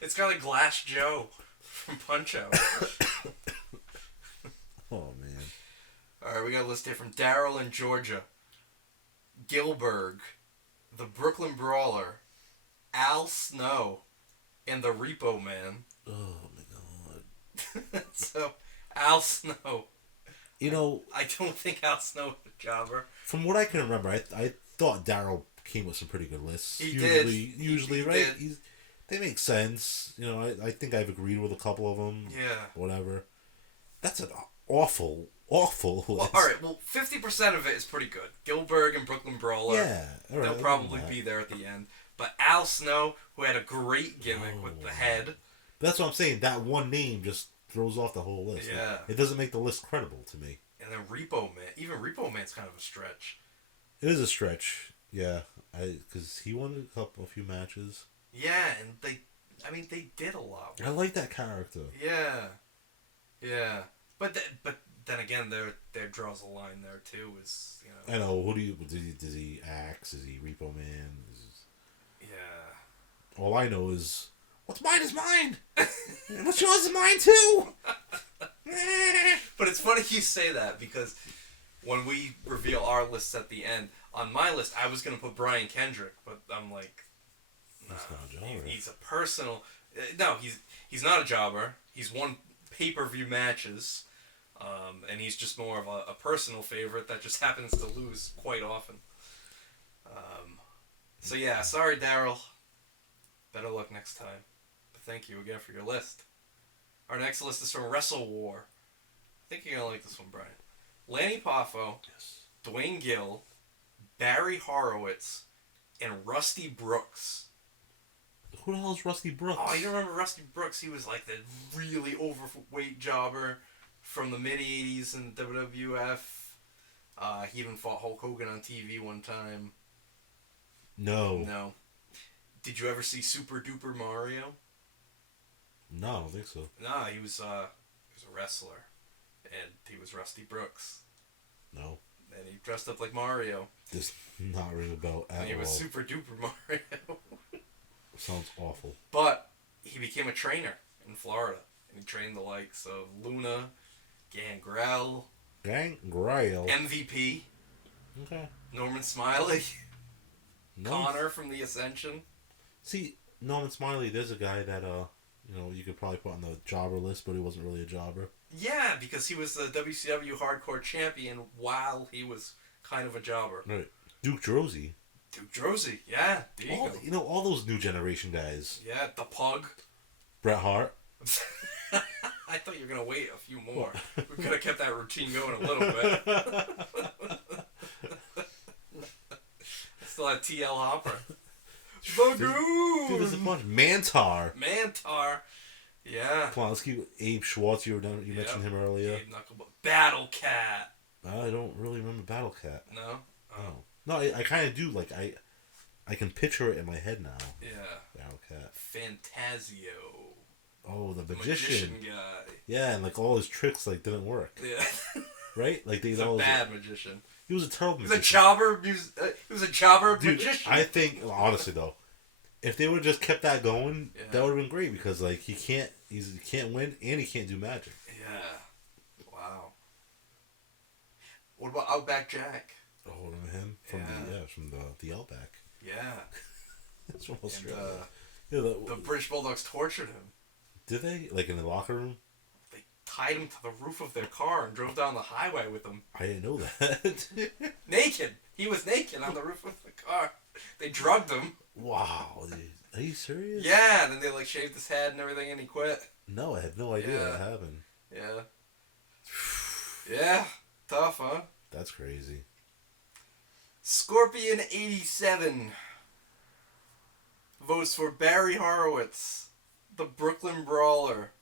It's kind of like Glass Joe from Punch-Out. Oh, man. All right, we got a list here from Daryl in Georgia. Gilbert, the Brooklyn Brawler, Al Snow, and the Repo Man. Oh my god. So, Al Snow. You know, I don't think Al Snow is a jobber. From what I can remember, I thought Daryl came with some pretty good lists. He usually, did. right? They make sense. You know, I think I've agreed with a couple of them. Yeah. Whatever. That's an awful list. Well, alright, well, 50% of it is pretty good. Gilbert and Brooklyn Brawler. Yeah. All right, They'll probably be there at the end. But Al Snow, who had a great gimmick with the head. That's what I'm saying. That one name just throws off the whole list. Yeah. It doesn't make the list credible to me. And then Repo Man. Even Repo Man's kind of a stretch. It is a stretch. Yeah. Because he won a few matches. Yeah, and they did a lot. I like that character. Yeah. But then again, there draws a line there too. Is I know. Who does he Axe? Is he Repo Man? Yeah. All I know is what's mine is mine. What's yours is mine too. But it's funny you say that because when we reveal our lists at the end, on my list I was gonna put Brian Kendrick, but I'm like, nah, he's a personal. No, he's not a jobber. He's won pay-per-view matches. And he's just more of a personal favorite that just happens to lose quite often. So yeah, sorry Daryl. Better luck next time. But thank you again for your list. Our next list is from Wrestle War. I think you're going to like this one, Brian. Lanny Poffo, Dwayne Gill, Barry Horowitz, and Rusty Brooks. Who the hell is Rusty Brooks? Oh, you don't remember Rusty Brooks? He was like the really overweight jobber from the mid-'80s in WWF. He even fought Hulk Hogan on TV one time. No. Did you ever see Super Duper Mario? No, I don't think so. No, he was a wrestler. And he was Rusty Brooks. No. And he dressed up like Mario. Does not ring a bell at all. And he was Super Duper Mario. Sounds awful. But he became a trainer in Florida. And he trained the likes of Luna, Gangrel, MVP, okay, Norman Smiley, no. Connor from the Ascension. See, Norman Smiley, there's a guy that you could probably put on the jobber list, but he wasn't really a jobber. Yeah, because he was the WCW Hardcore Champion while he was kind of a jobber. Right. Duke Droese, yeah. There you go. All those new generation guys. Yeah, the Pug. Bret Hart. I thought you were going to wait a few more. We could have kept that routine going a little bit. Still had TL Hopper. Dude, there's a bunch. Mantar. Yeah. Come on, let's keep Abe Schwartz. You mentioned him earlier. Abe Knuckleball. Battle Cat. I don't really remember Battle Cat. No? Oh. No, I kind of do. Like, I can picture it in my head now. Yeah. Battle Cat. Fantasio. Oh, the magician guy. Yeah, and like all his tricks didn't work. Yeah. Right? Like He's a bad magician. He was a terrible He magician. was a jobber Dude, magician. I think honestly though, if they would have just kept that going, Yeah. that would have been great because he can't win and he can't do magic. Yeah. Wow. What about Outback Jack? Oh, remember him from the Outback. Yeah. That's from Australia. And, the British Bulldogs tortured him. Did they? Like in the locker room? They tied him to the roof of their car and drove down the highway with him. I didn't know that. Naked. He was naked on the roof of the car. They drugged him. Wow. Dude. Are you serious? Yeah, and then they shaved his head and everything and he quit. No, I had no idea that happened. Yeah. Yeah. Tough, huh? That's crazy. Scorpion 87 votes for Barry Horowitz, the Brooklyn Brawler.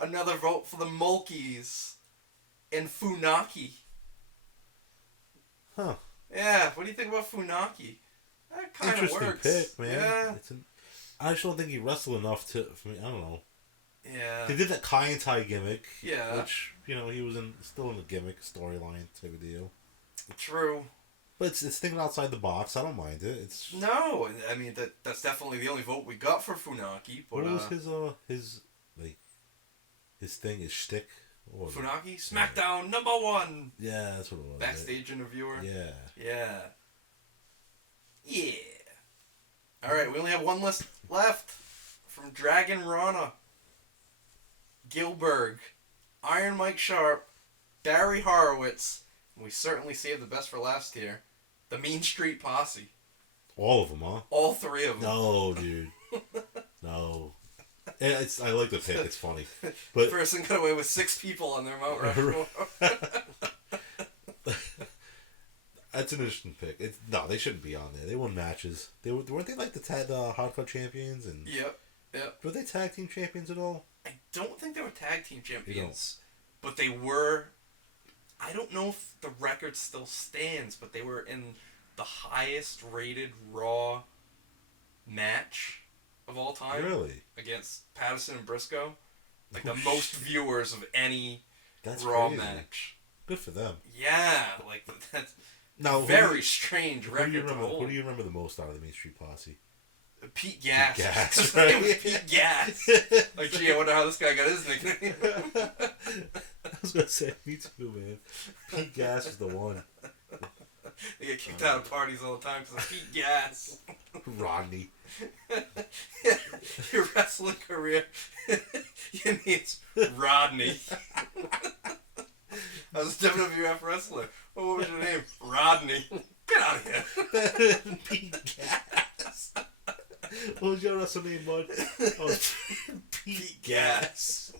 Another vote for the Mulkeys and Funaki. Huh. Yeah, what do you think about Funaki? That kind of Interesting works. pick, man. Yeah. I just don't think he wrestled enough for me. I don't know. Yeah. He did that Kai and Tai gimmick. Yeah. Which, he was still in the gimmick storyline type of deal. True. But it's thinking outside the box. I don't mind it. It's No, I mean that's definitely the only vote we got for Funaki. But, what was his thing, his shtick? Funaki? SmackDown #1! Yeah, that's what it was. Backstage interviewer? Yeah. Yeah. Yeah. All right, we only have one list left. From Dragon Rana, Gilberg, Iron Mike Sharp, Barry Horowitz, and we certainly saved the best for last here, the Mean Street Posse. All of them, huh? All three of them. No, dude. No. I like the pick. It's funny. But person got away with 6 people on their Mount Rushmore. That's an interesting pick. No, they shouldn't be on there. They won matches. Weren't they like the hardcore champions? And Yep. were they tag team champions at all? I don't think they were tag team champions, but they were. I don't know if the record still stands, but they were in the highest rated Raw match of all time. Really? Against Patterson and Briscoe. Like the most viewers of any That's Raw crazy. match. Good for them. Yeah, like that's now, very strange record to hold. Who do you remember the most out of the Main Street Posse? Pete Gas. Pete Gas, His right? name was Pete Gas. Like, gee, I wonder how this guy got his nickname. I was gonna say, me too, man. Pete Gas is the one. They get kicked out of parties all the time because of Pete Gas. Rodney. Your wrestling career, you need Rodney. I was a WWF wrestler. Oh, what was your name? Rodney. Get out of here. Pete Gas. What was your wrestling name, bud? Oh, Pete Gas.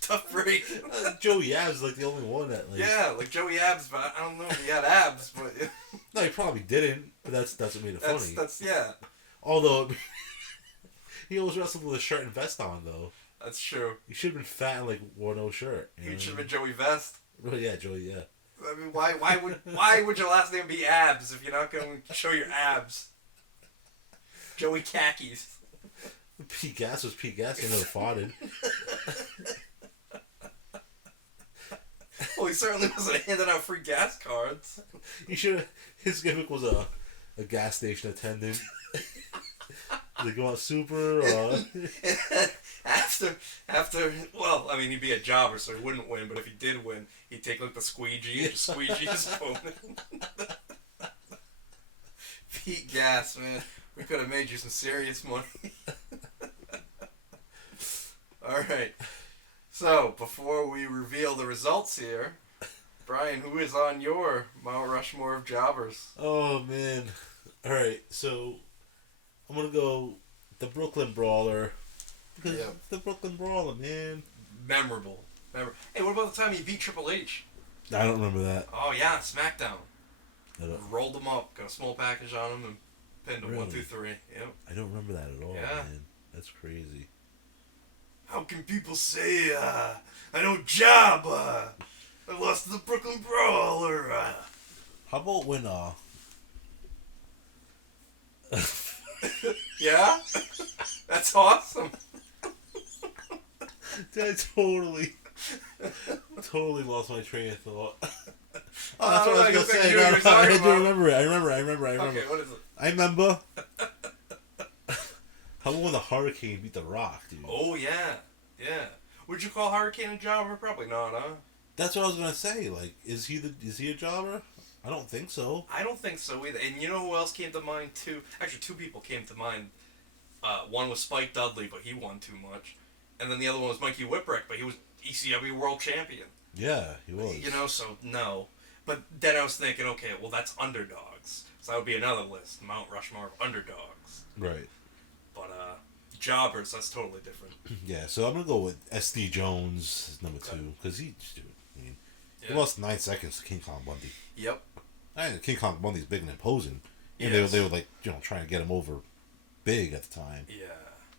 Tough break. Joey Abs is like the only one that like. Yeah, like Joey Abs, but I don't know if he had abs, but No, he probably didn't. But that's what made it funny. That's yeah. Although he always wrestled with a shirt and vest on, though. That's true. He should have been fat and like wore no shirt. He should have been Joey Vest. Well, yeah, Joey. Yeah. I mean, why would your last name be Abs if you're not going to show your abs? Joey Khakis. Pete Gas was Pete Gas. He never farted. Well, he certainly wasn't handing out free gas cards. He should. His gimmick was a gas station attendant. They go out super. After, well, I mean, he'd be a jobber, so he wouldn't win. But if he did win, he'd take like the squeegee and just squeegee his opponent. Pete Gas, man, we could have made you some serious money. All right. So before we reveal the results here, Brian, who is on your Mount Rushmore of jobbers? Oh man! All right, so I'm gonna go the Brooklyn Brawler because the Brooklyn Brawler, man, memorable. Hey, what about the time he beat Triple H? I don't remember that. Oh yeah, SmackDown. Rolled him up, got a small package on him, and pinned him. Really? 1, 2, 3. Yep. I don't remember that at all. Yeah, man, that's crazy. How can people say I don't job? I lost to the Brooklyn Brawler. How about when Yeah? That's awesome. I totally lost my train of thought. Oh, that's what I was gonna say. I do remember it. I remember. Okay, what is it? I remember. How about when the Hurricane beat the Rock, dude? Oh yeah. Would you call Hurricane a jobber? Probably not, huh? That's what I was gonna say. Like, is he a jobber? I don't think so. I don't think so either. And you know who else came to mind too? Actually, 2 people came to mind. One was Spike Dudley, but he won too much. And then the other one was Mikey Whipwreck, but he was ECW World Champion. Yeah, he was. You know, so no. But then I was thinking, okay, well that's underdogs. So that would be another list, Mount Rushmore of underdogs. Right. But jobbers, that's totally different. Yeah, so I'm gonna go with SD Jones as number 2 because he lost 9 seconds to King Kong Bundy. Yep. And King Kong Bundy's big and imposing, and they were like trying to get him over big at the time. Yeah.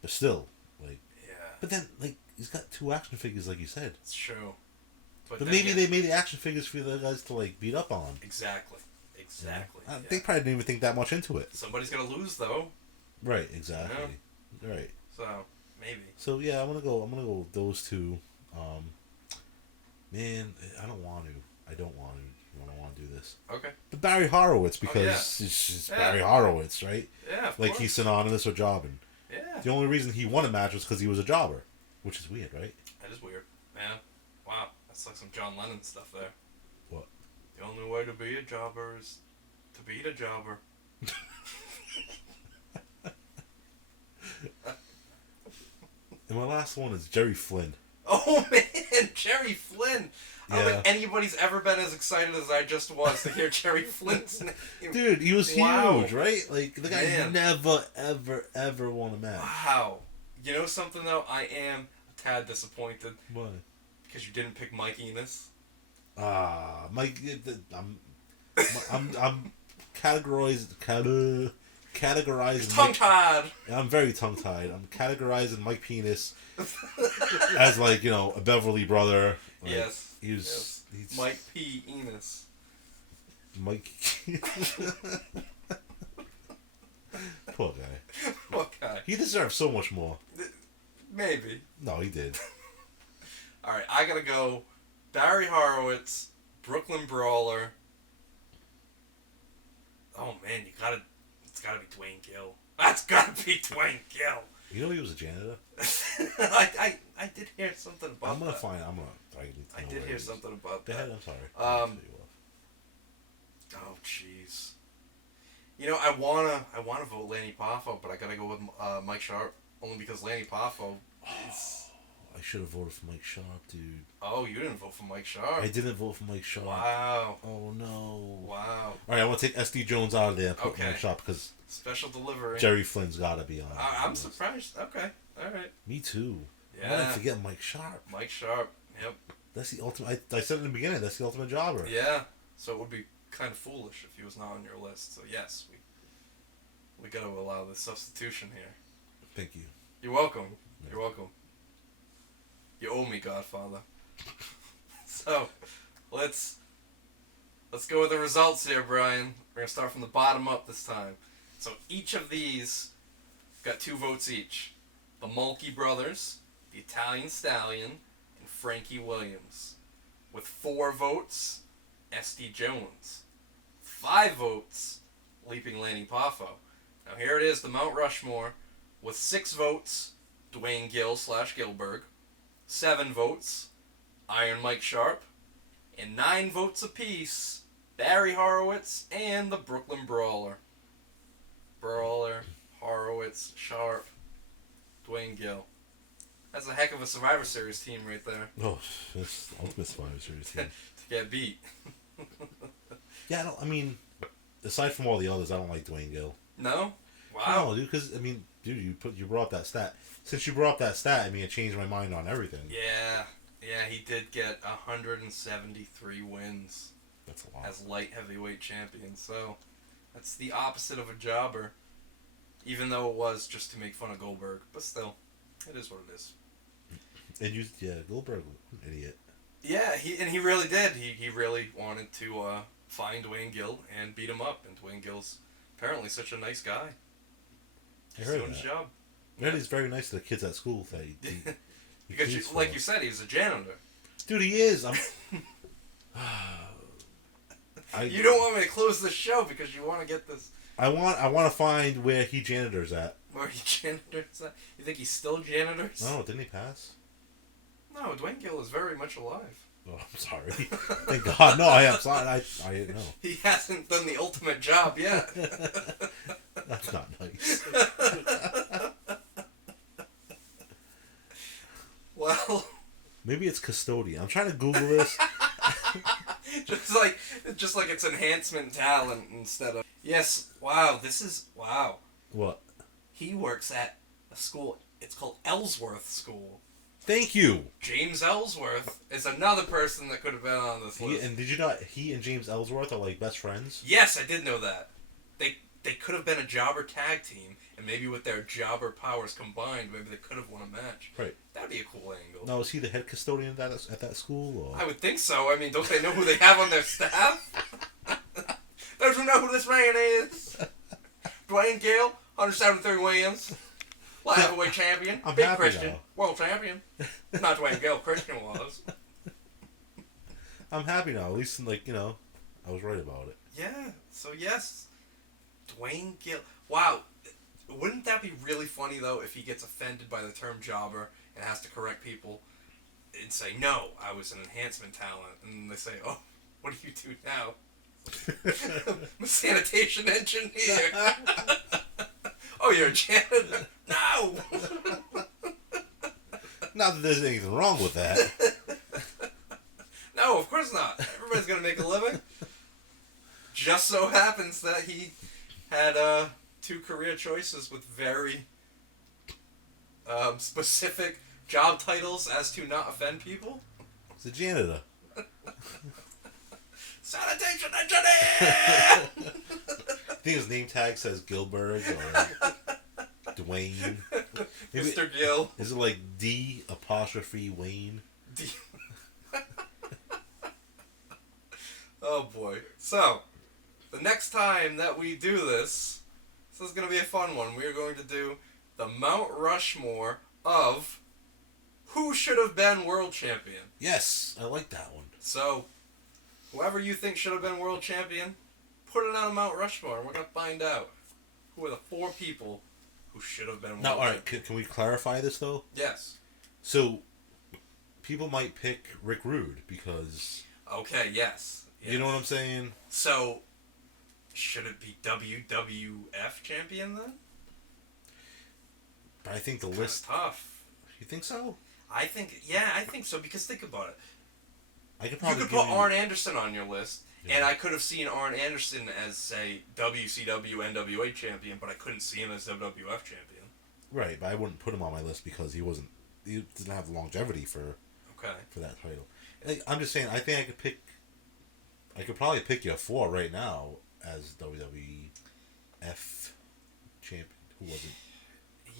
But still, like. Yeah. But then, like, he's got 2 action figures, like you said. It's true. But maybe they made the action figures for the guys to like beat up on. Exactly. Yeah. They probably didn't even think that much into it. Somebody's gonna lose though. Right. Exactly. You know? Right. So maybe. So yeah, I'm gonna go with those 2. Man, I don't want to do this. Okay. But Barry Horowitz, because it's just Barry Horowitz, right? Yeah. Of like course. he's synonymous with jobbing. Yeah. The only reason he won a match was because he was a jobber, which is weird, right? That is weird, man. Wow, that's like some John Lennon stuff there. What? The only way to be a jobber is To beat a jobber. And my last one is Jerry Flynn. Oh man, Jerry Flynn! I don't Yeah. think anybody's ever been as excited as I just was to hear Jerry Flynn's name. Dude, he was Wow. huge, right? Like, the guy Man. never, ever, ever won a match. Wow. You know something though? I am a tad disappointed Why? because you didn't pick Mike Enos. Mike, I'm categorizing. Tongue tied. I'm very tongue tied. I'm categorizing Mike Penis as like, you know, a Beverly brother. Like, Yes. He's Mike P. Enos. Mike. Poor guy. Okay. He deserves so much more. Maybe. No, he did. Alright, I gotta go Barry Horowitz, Brooklyn Brawler. Oh man, it's gotta be Dwayne Gill. That's gotta be Dwayne Gill. You know he was a janitor? I did hear something about I'm gonna that. find. I did hear something about Go that. ahead, I'm sorry. Oh jeez. You know, I wanna vote Lanny Poffo, but I gotta go with Mike Sharp only because Lanny Poffo is. I should have voted for Mike Sharp, dude. Oh, you didn't vote for Mike Sharp. I didn't vote for Mike Sharp. Wow. Oh no. Wow. All right, I want to take SD Jones out of there and put Okay. Mike Sharp because Special delivery. Jerry Flynn's got to be on. I'm surprised. Okay. All right. Me too. Yeah. I didn't forget Mike Sharp. Mike Sharp. Yep. That's the ultimate. I said in the beginning. That's the ultimate jobber. Yeah. So it would be kind of foolish if he was not on your list. So yes, we got to allow the substitution here. Thank you. You're welcome. You're welcome. You owe me, Godfather. So, let's go with the results here, Brian. We're gonna start from the bottom up this time. So each of these got 2 votes each. The Mulkey brothers, the Italian Stallion, and Frankie Williams. With 4 votes, SD Jones. 5 votes, Leaping Lanny Poffo. Now here it is, the Mount Rushmore. With 6 votes, Dwayne Gill / Gilberg. 7 votes, Iron Mike Sharp. And 9 votes apiece, Barry Horowitz and the Brooklyn Brawler. Brawler, Horowitz, Sharp, Dwayne Gill. That's a heck of a Survivor Series team right there. Oh, that's ultimate Survivor Series team. To get beat. Yeah, I mean, aside from all the others, I don't like Dwayne Gill. No? Wow. No, dude, because I mean, dude, you brought up that stat. Since you brought up that stat, I mean, it changed my mind on everything. Yeah, he did get 173 wins. That's a lot. As light heavyweight champion, so that's the opposite of a jobber. Even though it was just to make fun of Goldberg, but still, it is what it is. And Goldberg, an idiot. Yeah, he really did. He really wanted to find Dwayne Gill and beat him up, and Dwayne Gill's apparently such a nice guy. He's doing his job. I heard he's very nice to the kids at school. Because, you said, he's a janitor. Dude, he is. You don't want me to close the show because you want to get this. I want to find where he janitors at. Where he janitors at? You think he's still janitors? No, didn't he pass? No, Dwayne Gill is very much alive. Oh, I'm sorry. Thank God. No, I am sorry. I didn't know. He hasn't done the ultimate job yet. That's not nice. Well, maybe it's custodian. I'm trying to Google this. just like it's enhancement talent instead of. Yes. Wow. This is wow. What? He works at a school. It's called Ellsworth School. Thank you. James Ellsworth is another person that could have been on this list. And did you know he and James Ellsworth are like best friends? Yes, I did know that. They could have been a jobber tag team, and maybe with their jobber powers combined, maybe they could have won a match. Right. That'd be a cool angle. Now, is he the head custodian at that school? Or? I would think so. I mean, don't they know who they have on their staff? Don't you know who this man is? Dwayne Gill, 173 wins. Light heavyweight champion. I'm Big happy Christian. now. World champion. Not Dwayne Gill. Christian was. I'm happy now. At least, I was right about it. Yeah. So, yes. Dwayne Gill. Wow. Wouldn't that be really funny, though, if he gets offended by the term jobber and has to correct people and say, no, I was an enhancement talent. And they say, oh, what do you do now? I'm a sanitation engineer. Oh, you're a janitor? No! Not that there's anything wrong with that. No, of course not. Everybody's gonna make a living. Just so happens that he had 2 career choices with very specific job titles as to not offend people. He's a janitor. Sanitation engineer! I think his name tag says Gilbert or Dwayne. Maybe, Mr. Gill. Is it like D''Wayne? D. Oh boy. So, the next time that we do this is going to be a fun one. We are going to do the Mount Rushmore of who should have been world champion. Yes, I like that one. So, whoever you think should have been world champion, put it on a Mount Rushmore, and we're going to find out who are the 4 people who should have been world champion. Now, alright, can we clarify this, though? Yes. So, people might pick Rick Rude because... Okay, yes. You know what I'm saying? So, should it be WWF champion, then? But I think the Kinda list... tough. You think so? I think so, because think about it. I could You probably could put Arn Anderson on your list, and I could have seen Arn Anderson as, say, WCW NWA champion, but I couldn't see him as WWF champion. Right, but I wouldn't put him on my list because he didn't have the longevity for that title. Like, I'm just saying, I think I could probably pick you a 4 right now as WWF champion who wasn't.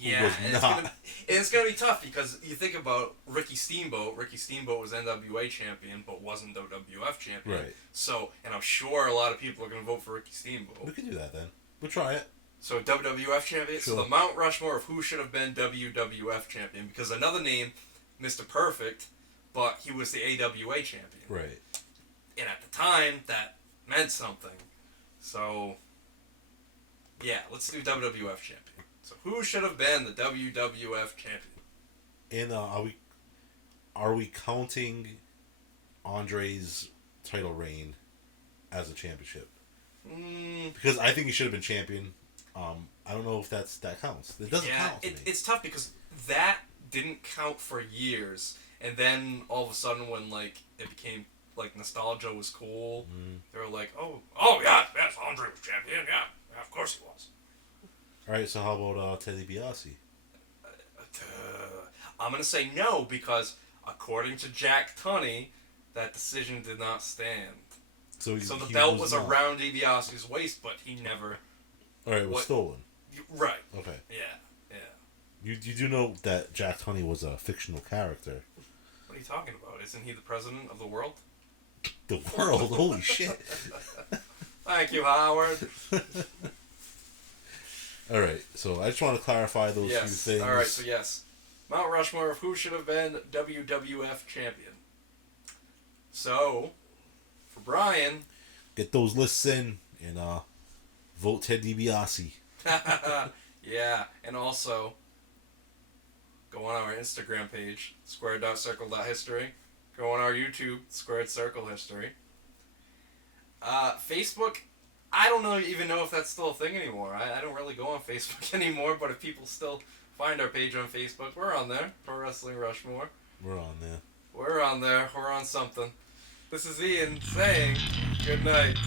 Yeah, and it's gonna be tough because you think about Ricky Steamboat. Ricky Steamboat was NWA champion, but wasn't WWF champion. Right. So, and I'm sure a lot of people are gonna vote for Ricky Steamboat. We could do that then. We'll try it. So WWF champion. Sure. So the Mount Rushmore of who should have been WWF champion, because another name, Mr. Perfect, but he was the AWA champion. Right. And at the time, that meant something. So, yeah, let's do WWF champion. So who should have been the WWF champion? And are we counting Andre's title reign as a championship? Because I think he should have been champion. I don't know if that counts. It doesn't count to me. It's tough because that didn't count for years, and then all of a sudden when like it became like nostalgia was cool, they were like, oh yeah, yes, Andre was champion, yeah, of course he was. All right, so how about Ted DiBiase? I'm gonna say no because according to Jack Tunney, that decision did not stand. So the belt was around DiBiase's waist, but he never. All right, it was stolen. Right. Okay. Yeah. You do know that Jack Tunney was a fictional character. What are you talking about? Isn't he the president of the world? The world? Holy shit. Thank you, Howard. All right, so I just want to clarify those few things. All right, so yes. Mount Rushmore of who should have been WWF champion. So, for Brian... Get those lists in and vote Ted DiBiase. Yeah, and also go on our Instagram page, squared.circle.history. Go on our YouTube, Squared Circle History. Facebook, I don't even know if that's still a thing anymore. I don't really go on Facebook anymore, but if people still find our page on Facebook, we're on there. Pro Wrestling Rushmore. We're on there. We're on there. We're on something. This is Ian saying good night.